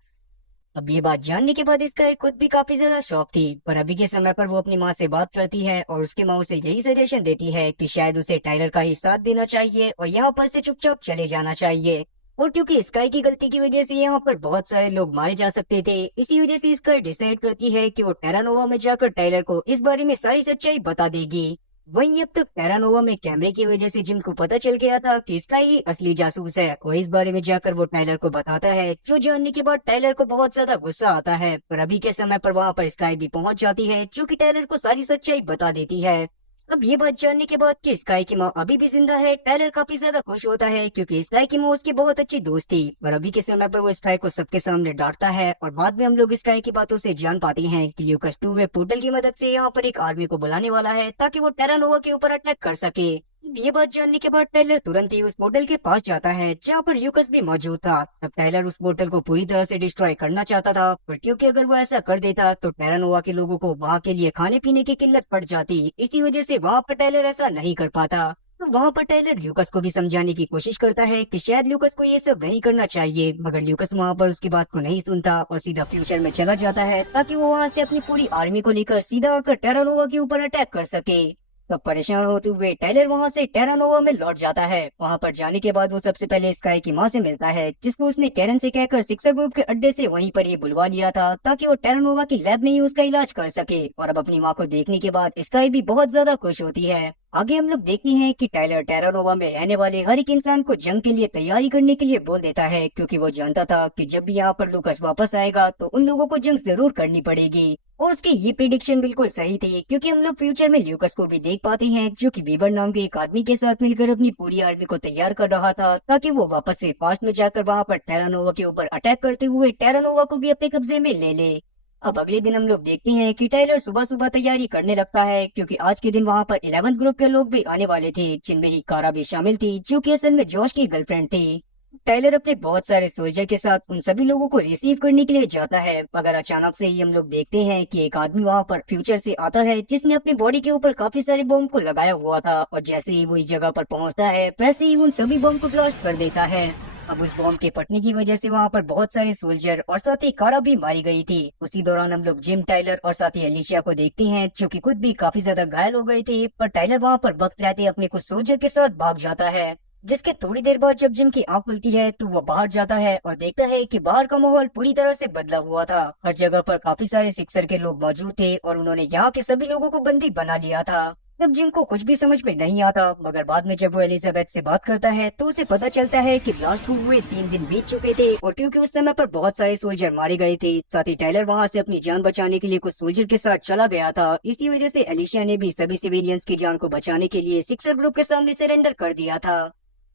अब ये बात जानने के बाद इसका खुद भी काफी ज्यादा शौक थी, पर अभी के समय पर वो अपनी माँ से बात करती है और उसकी माँ उसे यही सजेशन देती है कि शायद उसे टाइलर का ही साथ देना चाहिए और यहाँ पर से चुपचाप चले जाना चाहिए। और क्योंकि स्काई की गलती की वजह से यहाँ पर बहुत सारे लोग मारे जा सकते थे, इसी वजह से स्काई डिसाइड करती है कि वो टेरानोवा में जाकर टाइलर को इस बारे में सारी सच्चाई बता देगी। वहीं अब तक टेरानोवा में कैमरे की वजह से जिम को पता चल गया था कि स्काई ही असली जासूस है और इस बारे में जाकर वो टाइलर को बताता है, जो जानने के बाद टाइलर को बहुत ज्यादा गुस्सा आता है। पर अभी के समय पर वहाँ पर स्काई भी पहुंच जाती है जो कि टाइलर को सारी सच्चाई बता देती है। अब ये बात जानने के बाद कि स्काई की माँ अभी भी जिंदा है, टाइलर काफी ज्यादा खुश होता है क्योंकि स्काई की माँ उसकी बहुत अच्छी दोस्त थी। पर अभी के समय पर वो स्काई को सबके सामने डांटता है और बाद में हम लोग स्काई की बातों से जान पाते हैं कि ल्यूकस टू वे पोर्टल की मदद से यहाँ पर एक आर्मी को बुलाने वाला है ताकि वो टेरानोवा के ऊपर अटैक कर सके। ये बात जानने के बाद टाइलर तुरंत ही उस पोर्टल के पास जाता है जहाँ पर ल्यूकस भी मौजूद था। अब टाइलर उस पोर्टल को पूरी तरह से डिस्ट्रॉय करना चाहता था, पर क्योंकि अगर वो ऐसा कर देता तो टेरानोवा के लोगों को वहाँ के लिए खाने पीने की किल्लत पड़ जाती, इसी वजह से वहाँ पर टाइलर ऐसा नहीं कर पाता। तो वहाँ पर टाइलर ल्यूकस को भी समझाने की कोशिश करता है कि शायद ल्यूकस को ये सब नहीं करना चाहिए, मगर ल्यूकस वहाँ पर उसकी बात को नहीं सुनता और सीधा फ्यूचर में चला जाता है ताकि वो वहाँ से अपनी पूरी आर्मी को लेकर सीधा आकर टेरानोवा के ऊपर अटैक कर सके। तब परेशान होते हुए टाइलर वहां से टेरानोवा में लौट जाता है। वहां पर जाने के बाद वो सबसे पहले स्काई की माँ से मिलता है, जिसको उसने कैरन से कहकर सिक्सर ग्रुप के अड्डे से वहीं पर ही बुलवा लिया था ताकि वो टेरानोवा की लैब में ही उसका इलाज कर सके। और अब अपनी माँ को देखने के बाद स्काई भी बहुत ज्यादा खुश होती है। आगे हम लोग देखते हैं कि टाइलर टेरानोवा में रहने वाले हर एक इंसान को जंग के लिए तैयारी करने के लिए बोल देता है क्योंकि वो जानता था कि जब भी यहाँ पर लूकस वापस आएगा तो उन लोगों को जंग जरूर करनी पड़ेगी। और उसकी ये प्रिडिक्शन बिल्कुल सही थी क्योंकि हम लोग फ्यूचर में ल्यूकस को भी देख पाते हैं जो कि बीबर नाम के एक आदमी के साथ मिलकर अपनी पूरी आर्मी को तैयार कर रहा था ताकि वो वापस से पास्ट में जाकर वहां पर टेरानोवा के ऊपर अटैक करते हुए टेरानोवा को भी अपने कब्जे में ले ले। अब अगले दिन हम लोग देखते हैं कि टाइलर सुबह सुबह तैयारी करने लगता है क्योंकि आज के दिन वहां पर 11th ग्रुप के लोग भी आने वाले थे, जिनमें ही कारा भी शामिल थी जो कि असल में जॉश की गर्लफ्रेंड थी। टाइलर अपने बहुत सारे सोल्जर के साथ उन सभी लोगों को रिसीव करने के लिए जाता है, मगर अचानक से ही हम लोग देखते हैं कि एक आदमी वहां पर फ्यूचर से आता है जिसने अपनी बॉडी के ऊपर काफी सारे बम को लगाया हुआ था और जैसे ही वो इस जगह पर पहुंचता है वैसे ही उन सभी बम को ब्लास्ट कर देता है। अब उस बॉम्ब के फटने की वजह से वहाँ पर बहुत सारे सोल्जर और साथ ही कारा भी मारी गई थी। उसी दौरान हम लोग जिम, टाइलर और साथ ही एलिशिया को देखते हैं जो कि खुद भी काफी ज्यादा घायल हो गए थे, पर टाइलर वहाँ पर वक्त रहते अपने कुछ सोल्जर के साथ भाग जाता है। जिसके थोड़ी देर बाद जब जिम की आंख खुलती है तो वो बाहर जाता है और देखता है कि बाहर का माहौल पूरी तरह से बदला हुआ था। हर जगह पर काफी सारे सिक्सर के लोग मौजूद थे और उन्होंने यहाँ के सभी लोगों को बंदी बना लिया था। अब जिम को कुछ भी समझ में नहीं आता, मगर बाद में जब वो एलिजाबेथ से बात करता है तो उसे पता चलता है कि ब्लास्ट हुए 3 दिन बीत चुके थे और क्योंकि उस समय पर बहुत सारे सोल्जर मारे गए थे, साथ ही टाइलर वहां से अपनी जान बचाने के लिए कुछ सोल्जर के साथ चला गया था। इसी वजह से एलिशिया ने भी सभी सिविलियंस की जान को बचाने के लिए सिक्सर ग्रुप के सामने सरेंडर कर दिया था।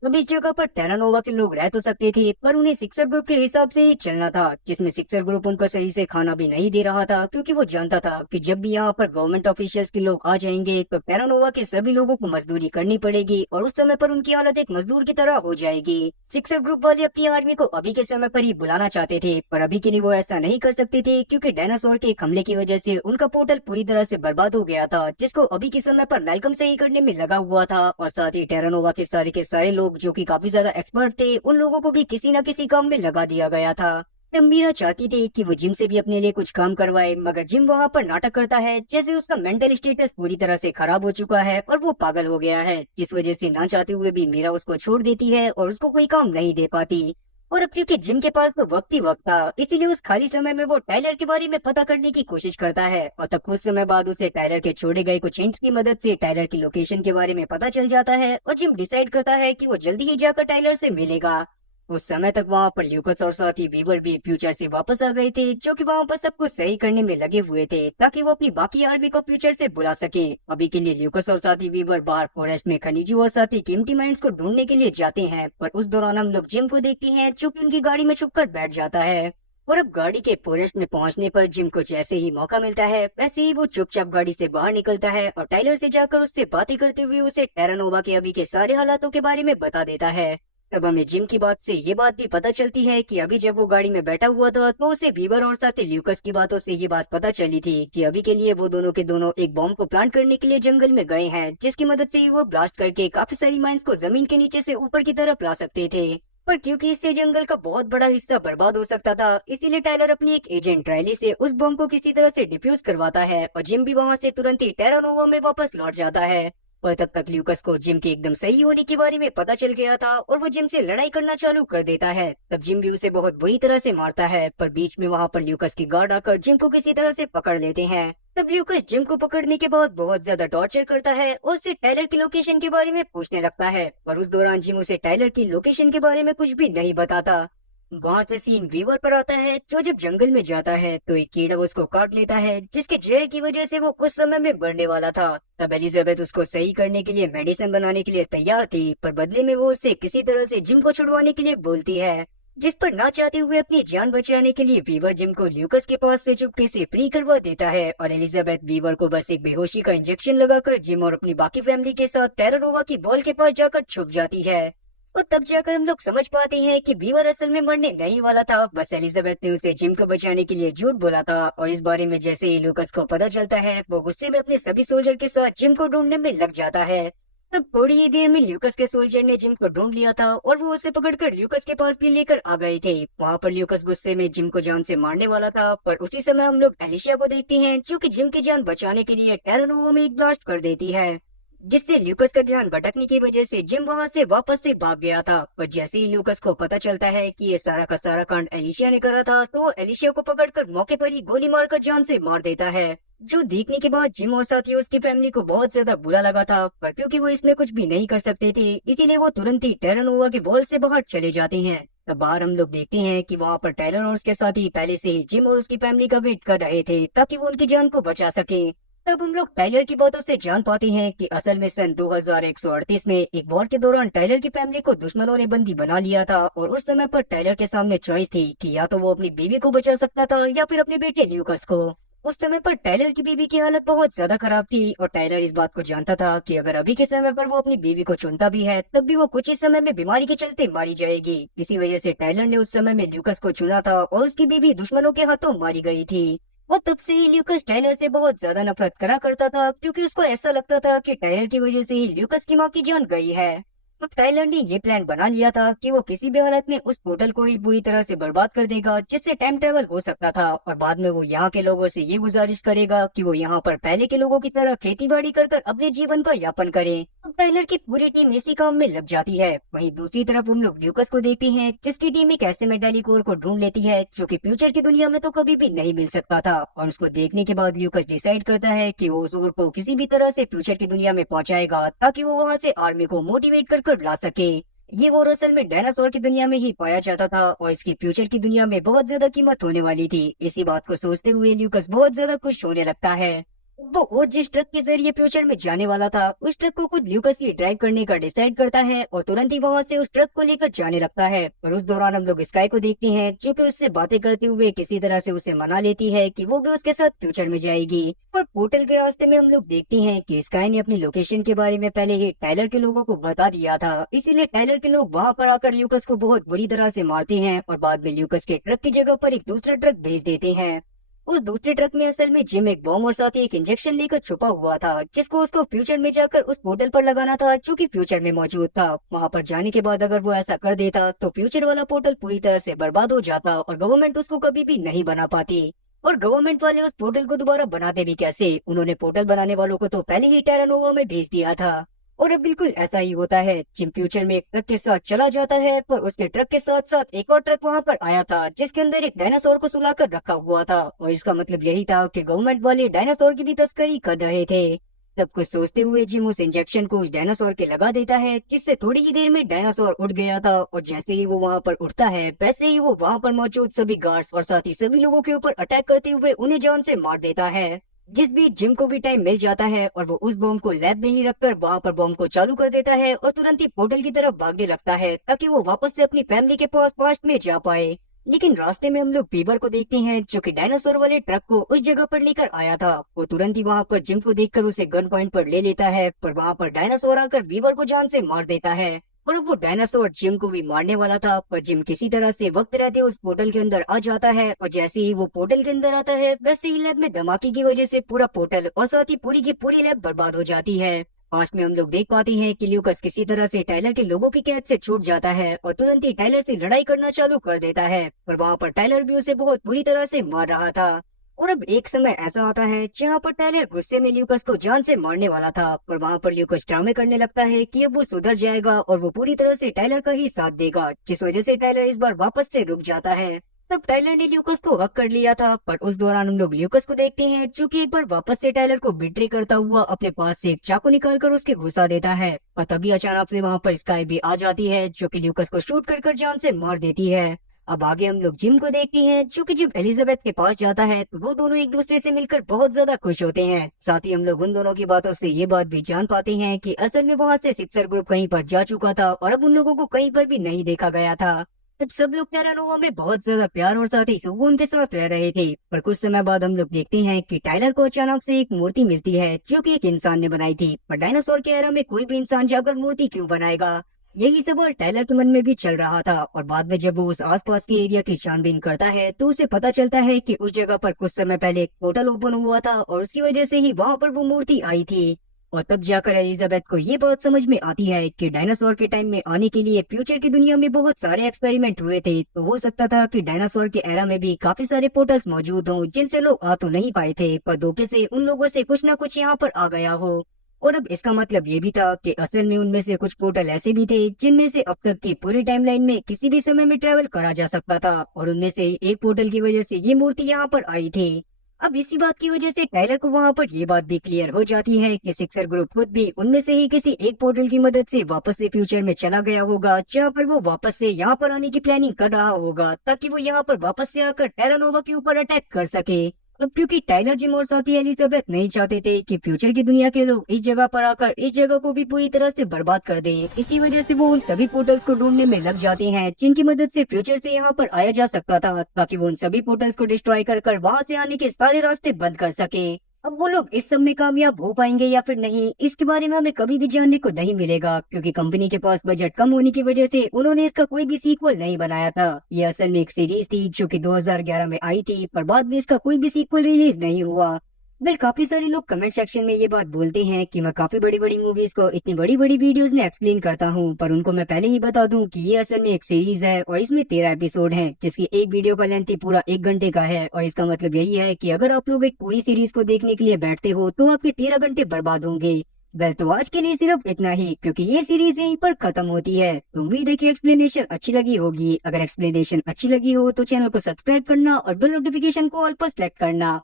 अब इस जगह पर टेरानोवा के लोग रह तो सकते थे, पर उन्हें सिक्सर ग्रुप के हिसाब से ही चलना था, जिसमें सिक्सर ग्रुप उनको सही से खाना भी नहीं दे रहा था, क्योंकि वो जानता था कि जब भी यहाँ पर गवर्नमेंट ऑफिशियल्स के लोग आ जाएंगे तो टेरानोवा के सभी लोगों को मजदूरी करनी पड़ेगी और उस समय पर उनकी हालत एक मजदूर की तरह हो जाएगी। सिक्सर ग्रुप वाले अपनी आर्मी को अभी के समय पर ही बुलाना चाहते थे, पर अभी के लिए वो ऐसा नहीं कर सकते थे, क्योंकि डायनासोर के एक हमले की वजह से उनका पोर्टल पूरी तरह से बर्बाद हो गया था, जिसको अभी के समय पर मैल्कम सही करने में लगा हुआ था। और साथ ही टेरानोवा के सारे लोग जो कि काफी ज्यादा एक्सपर्ट थे, उन लोगों को भी किसी न किसी काम में लगा दिया गया था। तब मीरा चाहती थी कि वो जिम से भी अपने लिए कुछ काम करवाए, मगर जिम वहाँ पर नाटक करता है जैसे उसका मेंटल स्टेटस पूरी तरह से खराब हो चुका है और वो पागल हो गया है, जिस वजह से ना चाहते हुए भी मीरा उसको छोड़ देती है और उसको कोई काम नहीं दे पाती। और अब क्योंकि जिम के पास तो वक्त ही वक्त था, इसीलिए उस खाली समय में वो टाइलर के बारे में पता करने की कोशिश करता है। और तब कुछ समय बाद उसे टाइलर के छोड़े गए कुछ हिंट्स की मदद से टाइलर की लोकेशन के बारे में पता चल जाता है और जिम डिसाइड करता है कि वो जल्दी ही जाकर टाइलर से मिलेगा। उस समय तक वहाँ पर ल्यूकस और साथ ही वीवर भी फ्यूचर से वापस आ गए थे, जो कि वहाँ पर सब कुछ सही करने में लगे हुए थे, ताकि वो अपनी बाकी आर्मी को फ्यूचर से बुला सके। अभी के लिए ल्यूकस और साथ ही वीवर बाहर फॉरेस्ट में खनिजों और साथ ही कीमती माइंस को ढूंढने के लिए जाते हैं, पर उस दौरान हम लोग जिम को देखते हैं, जो कि उनकी गाड़ी में छुपकर बैठ जाता है। और अब गाड़ी के फॉरेस्ट में पहुंचने पर जिम को जैसे ही मौका मिलता है, वैसे ही वो चुपचाप गाड़ी से बाहर निकलता है और टाइलर से जाकर उससे बातें करते हुए उसे टेरानोवा के अभी के सारे हालातों के बारे में बता देता है। तब हमें जिम की बात से ये बात भी पता चलती है कि अभी जब वो गाड़ी में बैठा हुआ था तो उसे वीवर और साथ ही ल्यूकस की बातों से ये बात पता चली थी कि अभी के लिए वो दोनों के दोनों एक बॉम्ब को प्लांट करने के लिए जंगल में गए हैं, जिसकी मदद से वो ब्लास्ट करके काफी सारी माइंस को जमीन के नीचे से ऊपर की तरफ ला सकते थे। पर क्योंकि इससे जंगल का बहुत बड़ा हिस्सा बर्बाद हो सकता था, इसीलिए टाइलर अपनी एक एजेंट रैली से उस बम को किसी तरह से डिफ्यूज करवाता है और जिम भी वहां से तुरंत ही टेरानोवा में वापस लौट जाता है। पर तब तक ल्यूकस को जिम के एकदम सही होने के बारे में पता चल गया था और वो जिम से लड़ाई करना चालू कर देता है। तब जिम भी उसे बहुत बुरी तरह से मारता है, पर बीच में वहाँ पर ल्यूकस की गार्ड आकर जिम को किसी तरह से पकड़ लेते हैं। तब ल्यूकस जिम को पकड़ने के बाद बहुत ज्यादा टॉर्चर करता है और उससे टाइलर की लोकेशन के बारे में पूछने लगता है, पर उस दौरान जिम उसे टाइलर की लोकेशन के बारे में कुछ भी नहीं बताता। वहाँ से सीन वीवर पर आता है, जो जब जंगल में जाता है तो एक कीड़ा उसको काट लेता है, जिसके जहर की वजह से वो कुछ समय में मरने वाला था। तब एलिजाबेथ उसको सही करने के लिए मेडिसिन बनाने के लिए तैयार थी, पर बदले में वो उससे किसी तरह से जिम को छुड़वाने के लिए बोलती है, जिस पर ना चाहते हुए अपनी जान बचाने के लिए वीवर जिम को ल्यूकस के पास से चुपके से फ्री करवा देता है और एलिजाबेथ वीवर को बस एक बेहोशी का इंजेक्शन लगाकर जिम और अपनी बाकी फैमिली के साथ टेरानोवा की बॉल के पास जाकर छुप जाती है। और तब जाकर हम लोग समझ पाते हैं कि बीवर असल में मरने नहीं वाला था, बस एलिजाबेथ ने उसे जिम को बचाने के लिए झूठ बोला था। और इस बारे में जैसे ही लूकस को पता चलता है, वो गुस्से में अपने सभी सोल्जर के साथ जिम को ढूंढने में लग जाता है। तब थोड़ी ही देर में ल्यूकस के सोल्जर ने जिम को ढूंढ लिया था और वो उसे पकड़कर ल्यूकस के पास भी लेकर आ गए थे। वहाँ पर ल्यूकस गुस्से में जिम को जान से मारने वाला था, पर उसी समय हम लोग एलिशिया को देखते हैं, जो कि जिम की जान बचाने के लिए टेरानोवा में एक ब्लास्ट कर देती है, जिससे ल्यूकस का ध्यान भटकने की वजह से जिम वहां से वापस से भाग गया था। पर जैसे ही ल्यूकस को पता चलता है कि ये सारा का सारा कांड एलिशिया ने करा था, तो वो एलिशिया को पकड़कर मौके पर ही गोली मारकर जान से मार देता है, जो देखने के बाद जिम और साथियों उसकी फैमिली को बहुत ज्यादा बुरा लगा था। पर क्योंकि वो इसमें कुछ भी नहीं कर सकते थे, इसीलिए वो तुरंत ही टेरानोवा के बॉल से बाहर चले जाते हैं। तब बाहर हम लोग देखते हैं कि वहाँ पर टाइलर और उसके साथी पहले से ही जिम और उसकी फैमिली का वेट कर रहे थे, ताकि वो उनकी जान को बचा सके। तब हम लोग टाइलर की बातों से जान पाते हैं कि असल में सन 2138 में एक वॉर के दौरान टाइलर की फैमिली को दुश्मनों ने बंदी बना लिया था और उस समय पर टाइलर के सामने चॉइस थी कि या तो वो अपनी बीवी को बचा सकता था या फिर अपने बेटे ल्यूकस को। उस समय पर टाइलर की बीवी की हालत बहुत ज्यादा खराब थी और टाइलर इस बात को जानता था कि अगर अभी के समय पर वो अपनी बीवी को चुनता भी है, तब भी वो कुछ ही समय में बीमारी के चलते मारी जाएगी। इसी वजह से टाइलर ने उस समय में ल्यूकस को चुना था और उसकी बीवी दुश्मनों के हाथों मारी गई थी। और तब से ही ल्यूकस टाइलर से बहुत ज्यादा नफरत करा करता था, क्योंकि उसको ऐसा लगता था कि टाइलर की वजह से ही ल्यूकस की माँ की जान गई है। तो टाइलर ने ये प्लान बना लिया था कि वो किसी भी हालत में उस पोर्टल को ही पूरी तरह से बर्बाद कर देगा, जिससे टाइम ट्रेवल हो सकता था। और बाद में वो यहाँ के लोगों से ये गुजारिश करेगा कि वो यहाँ पर पहले के लोगों की तरह खेती बाड़ी कर अपने जीवन का यापन करें। तो टाइलर की पूरी टीम इसी काम में लग जाती है। वहीं दूसरी तरफ हम लोग ल्यूकस को देखते हैं, जिसकी टीम एक ऐसे मेटालिकोर को ढूंढ लेती है जो कि फ्यूचर की दुनिया में तो कभी भी नहीं मिल सकता था। और उसको देखने के बाद ल्यूकस डिसाइड करता है कि वो उस ओर को किसी भी तरह से फ्यूचर की दुनिया में पहुंचाएगा, ताकि वो वहाँ से आर्मी को मोटिवेट कर ला सके। ये वो असल में डायनासोर की दुनिया में ही पाया जाता था और इसकी फ्यूचर की दुनिया में बहुत ज्यादा कीमत होने वाली थी। इसी बात को सोचते हुए ल्यूकस बहुत ज्यादा खुश होने लगता है। वो और जिस ट्रक के जरिए फ्यूचर में जाने वाला था, उस ट्रक को खुद ल्यूकस ही ड्राइव करने का डिसाइड करता है और तुरंत ही वहां से उस ट्रक को लेकर जाने लगता है। और उस दौरान हम लोग स्काई को देखते हैं जो कि उससे बातें करते हुए किसी तरह से उसे मना लेती है कि वो भी उसके साथ फ्यूचर में जाएगी। और पोर्टल के रास्ते में हम लोग देखते हैं कि स्काई ने अपनी लोकेशन के बारे में पहले ही टाइलर के लोगों को बता दिया था, इसीलिए टाइलर के लोग वहां पर आकर ल्यूकस को बहुत बुरी तरह से मारते हैं और बाद में ल्यूकस के ट्रक की जगह पर एक दूसरा ट्रक भेज देते हैं। उस दूसरे ट्रक में असल में जिम एक बॉम्ब और साथ ही एक इंजेक्शन लेकर छुपा हुआ था, जिसको उसको फ्यूचर में जाकर उस पोर्टल पर लगाना था जो कि फ्यूचर में मौजूद था। वहां पर जाने के बाद अगर वो ऐसा कर देता तो फ्यूचर वाला पोर्टल पूरी तरह से बर्बाद हो जाता और गवर्नमेंट उसको कभी भी नहीं बना पाती। और गवर्नमेंट वाले उस पोर्टल को दोबारा बनाते भी कैसे, उन्होंने पोर्टल बनाने वालों को तो पहले ही टेरानोवा में भेज दिया था। और अब बिल्कुल ऐसा ही होता है। जिम फ्यूचर में एक ट्रक के साथ चला जाता है, पर उसके ट्रक के साथ साथ एक और ट्रक वहां पर आया था जिसके अंदर एक डायनासोर को सुलाकर रखा हुआ था। और इसका मतलब यही था कि गवर्नमेंट वाले डायनासोर की भी तस्करी कर रहे थे। तब कुछ सोचते हुए जिम उस इंजेक्शन को उस डायनासोर के लगा देता है, जिससे थोड़ी ही देर में डायनासोर उड़ गया था। और जैसे ही वो वहां पर उड़ता है, वैसे ही वो वहां पर मौजूद सभी गार्ड्स और साथ ही सभी लोगों के ऊपर अटैक करते हुए उन्हें जान से मार देता है। जिस बीच जिम को भी टाइम मिल जाता है और वो उस बॉम्ब को लैब में ही रखकर वहां पर बॉम्ब को चालू कर देता है और तुरंत ही पोर्टल की तरफ भागने लगता है ताकि वो वापस से अपनी फैमिली के पास पास्ट में जा पाए। लेकिन रास्ते में हम लोग बीबर को देखते हैं जो कि डायनासोर वाले ट्रक को उस जगह पर लेकर आया था। वो तुरंत ही वहां पर जिम को देखकर उसे गन पॉइंट पर ले लेता है, पर वहां पर डायनासोर आकर बीबर को जान से मार देता है। और अब वो डायनासोर जिम को भी मारने वाला था, पर जिम किसी तरह से वक्त रहते उस पोर्टल के अंदर आ जाता है। और जैसे ही वो पोर्टल के अंदर आता है, वैसे ही लैब में धमाके की वजह से पूरा पोर्टल और साथ ही पूरी की पूरी लैब बर्बाद हो जाती है। पास में हम लोग देख पाते हैं कि ल्यूकस किसी तरह से टाइलर के लोगों की कैद से छूट जाता है और तुरंत ही टाइलर से लड़ाई करना चालू कर देता है। पर वहां पर टाइलर भी उसे बहुत बुरी तरह से मार रहा था। और अब एक समय ऐसा आता है जहाँ पर टाइलर गुस्से में ल्यूकस को जान से मारने वाला था, पर वहां पर ल्यूकस ड्रामे करने लगता है कि अब वो सुधर जाएगा और वो पूरी तरह से टाइलर का ही साथ देगा, जिस वजह से टाइलर इस बार वापस से रुक जाता है। तब टाइलर ने ल्यूकस को हक कर लिया था, पर उस दौरान हम लोग ल्यूकस को देखते हैं जो कि एक बार वापस से टाइलर को बिट्रे करता हुआ अपने पास से एक चाकू निकाल कर उसके घुसा देता है। और तभी अचानक से वहां पर स्काई भी आ जाती है जो कि ल्यूकस को शूट कर जान से मार देती है। अब आगे हम लोग जिम को देखते हैं जो कि जब एलिजाबेथ के पास जाता है तो वो दोनों एक दूसरे से मिलकर बहुत ज्यादा खुश होते हैं। साथ ही हम लोग उन दोनों की बातों से ये बात भी जान पाते हैं कि असल में वहां से सिक्सर ग्रुप कहीं पर जा चुका था और अब उन लोगों को कहीं पर भी नहीं देखा गया था। अब सब लोग टेरानोवा में बहुत ज्यादा प्यार और साथ ही सुकून के साथ रह रहे थे। पर कुछ समय बाद हम लोग देखते हैं कि टाइलर को अचानक से एक मूर्ति मिलती है जो कि एक इंसान ने बनाई थी। पर डायनासोर के एरा में कोई भी इंसान जाकर मूर्ति क्यों बनाएगा, यही सवाल टाइलर के मन में भी चल रहा था। और बाद में जब वो उस आसपास के एरिया की छानबीन करता है तो उसे पता चलता है कि उस जगह पर कुछ समय पहले एक पोर्टल ओपन हुआ था और उसकी वजह से ही वहां पर वो मूर्ति आई थी। और तब जाकर एलिजाबेथ को ये बात समझ में आती है कि डायनासोर के टाइम में आने के लिए फ्यूचर की दुनिया में बहुत सारे एक्सपेरिमेंट हुए थे, तो हो सकता था कि डायनासोर के एरा में भी काफी सारे पोर्टल्स मौजूद हों जिनसे लोग आ तो नहीं पाए थे, पर धोखे से उन लोगों से कुछ ना कुछ यहाँ पर आ गया हो। और अब इसका मतलब ये भी था कि असल में उनमें से कुछ पोर्टल ऐसे भी थे जिनमें से अब तक की पूरी टाइमलाइन में किसी भी समय में ट्रेवल करा जा सकता था, और उनमें से ही एक पोर्टल की वजह से ये मूर्ति यहाँ पर आई थी। अब इसी बात की वजह से टाइलर को वहाँ पर ये बात भी क्लियर हो जाती है कि सिक्सर ग्रुप खुद भी उनमें से ही किसी एक पोर्टल की मदद से वापस से फ्यूचर में चला गया होगा, जहाँ पर वो वापस से यहाँ पर आने की प्लानिंग कर रहा होगा ताकि वो यहाँ पर वापस से आकर टेरानोवा के ऊपर अटैक कर सके। अब क्योंकि टाइलर जिम और साथी एलिजाबेथ नहीं चाहते थे कि फ्यूचर की दुनिया के लोग इस जगह पर आकर इस जगह को भी पूरी तरह से बर्बाद कर दें, इसी वजह से वो उन सभी पोर्टल्स को ढूंढने में लग जाते हैं जिनकी मदद से फ्यूचर से यहाँ पर आया जा सकता था, ताकि वो उन सभी पोर्टल्स को डिस्ट्रॉय कर वहां से आने के सारे रास्ते बंद कर सके। अब वो लोग इस सब में कामयाब हो पाएंगे या फिर नहीं, इसके बारे में हमें कभी भी जानने को नहीं मिलेगा, क्योंकि कंपनी के पास बजट कम होने की वजह से उन्होंने इसका कोई भी सीक्वल नहीं बनाया था। ये असल में एक सीरीज थी जो कि 2011 में आई थी, पर बाद में इसका कोई भी सीक्वल रिलीज नहीं हुआ। वेल, काफी सारे लोग कमेंट सेक्शन में ये बात बोलते हैं कि मैं काफी बड़ी बड़ी मूवीज को इतनी बड़ी बड़ी वीडियोस में एक्सप्लेन करता हूँ, पर उनको मैं पहले ही बता दूं कि ये असल में एक सीरीज है और इसमें 13 एपिसोड हैं, जिसकी एक वीडियो का लेंथ ही पूरा 1 घंटे का है। और इसका मतलब यही है कि अगर आप लोग एक पूरी सीरीज को देखने के लिए बैठते हो तो आपके 13 घंटे बर्बाद होंगे। वेल, तो आज के लिए सिर्फ इतना ही, क्योंकि ये सीरीज यहीं पर खत्म होती है। तो उम्मीद है कि एक्सप्लेनेशन अच्छी लगी होगी। अगर एक्सप्लेनेशन अच्छी लगी हो तो चैनल को सब्सक्राइब करना और बेल नोटिफिकेशन को ऑल पर सेलेक्ट करना।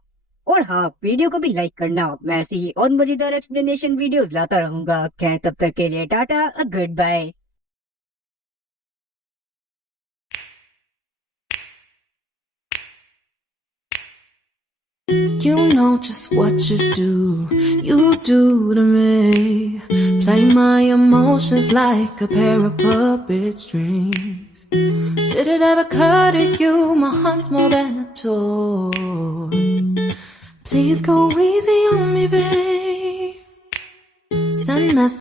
और हाँ, वीडियो को भी लाइक करना। मैं ऐसी ही और मजेदार एक्सप्लेनेशन वीडियोस लाता रहूंगा। खैर, तब तक के लिए tata, goodbye. You know just what you do to me. Play my emotions like a pair of puppet strings. Did it ever occur to you my heart's more than a toy? Please go easy on me, babe. Send messages.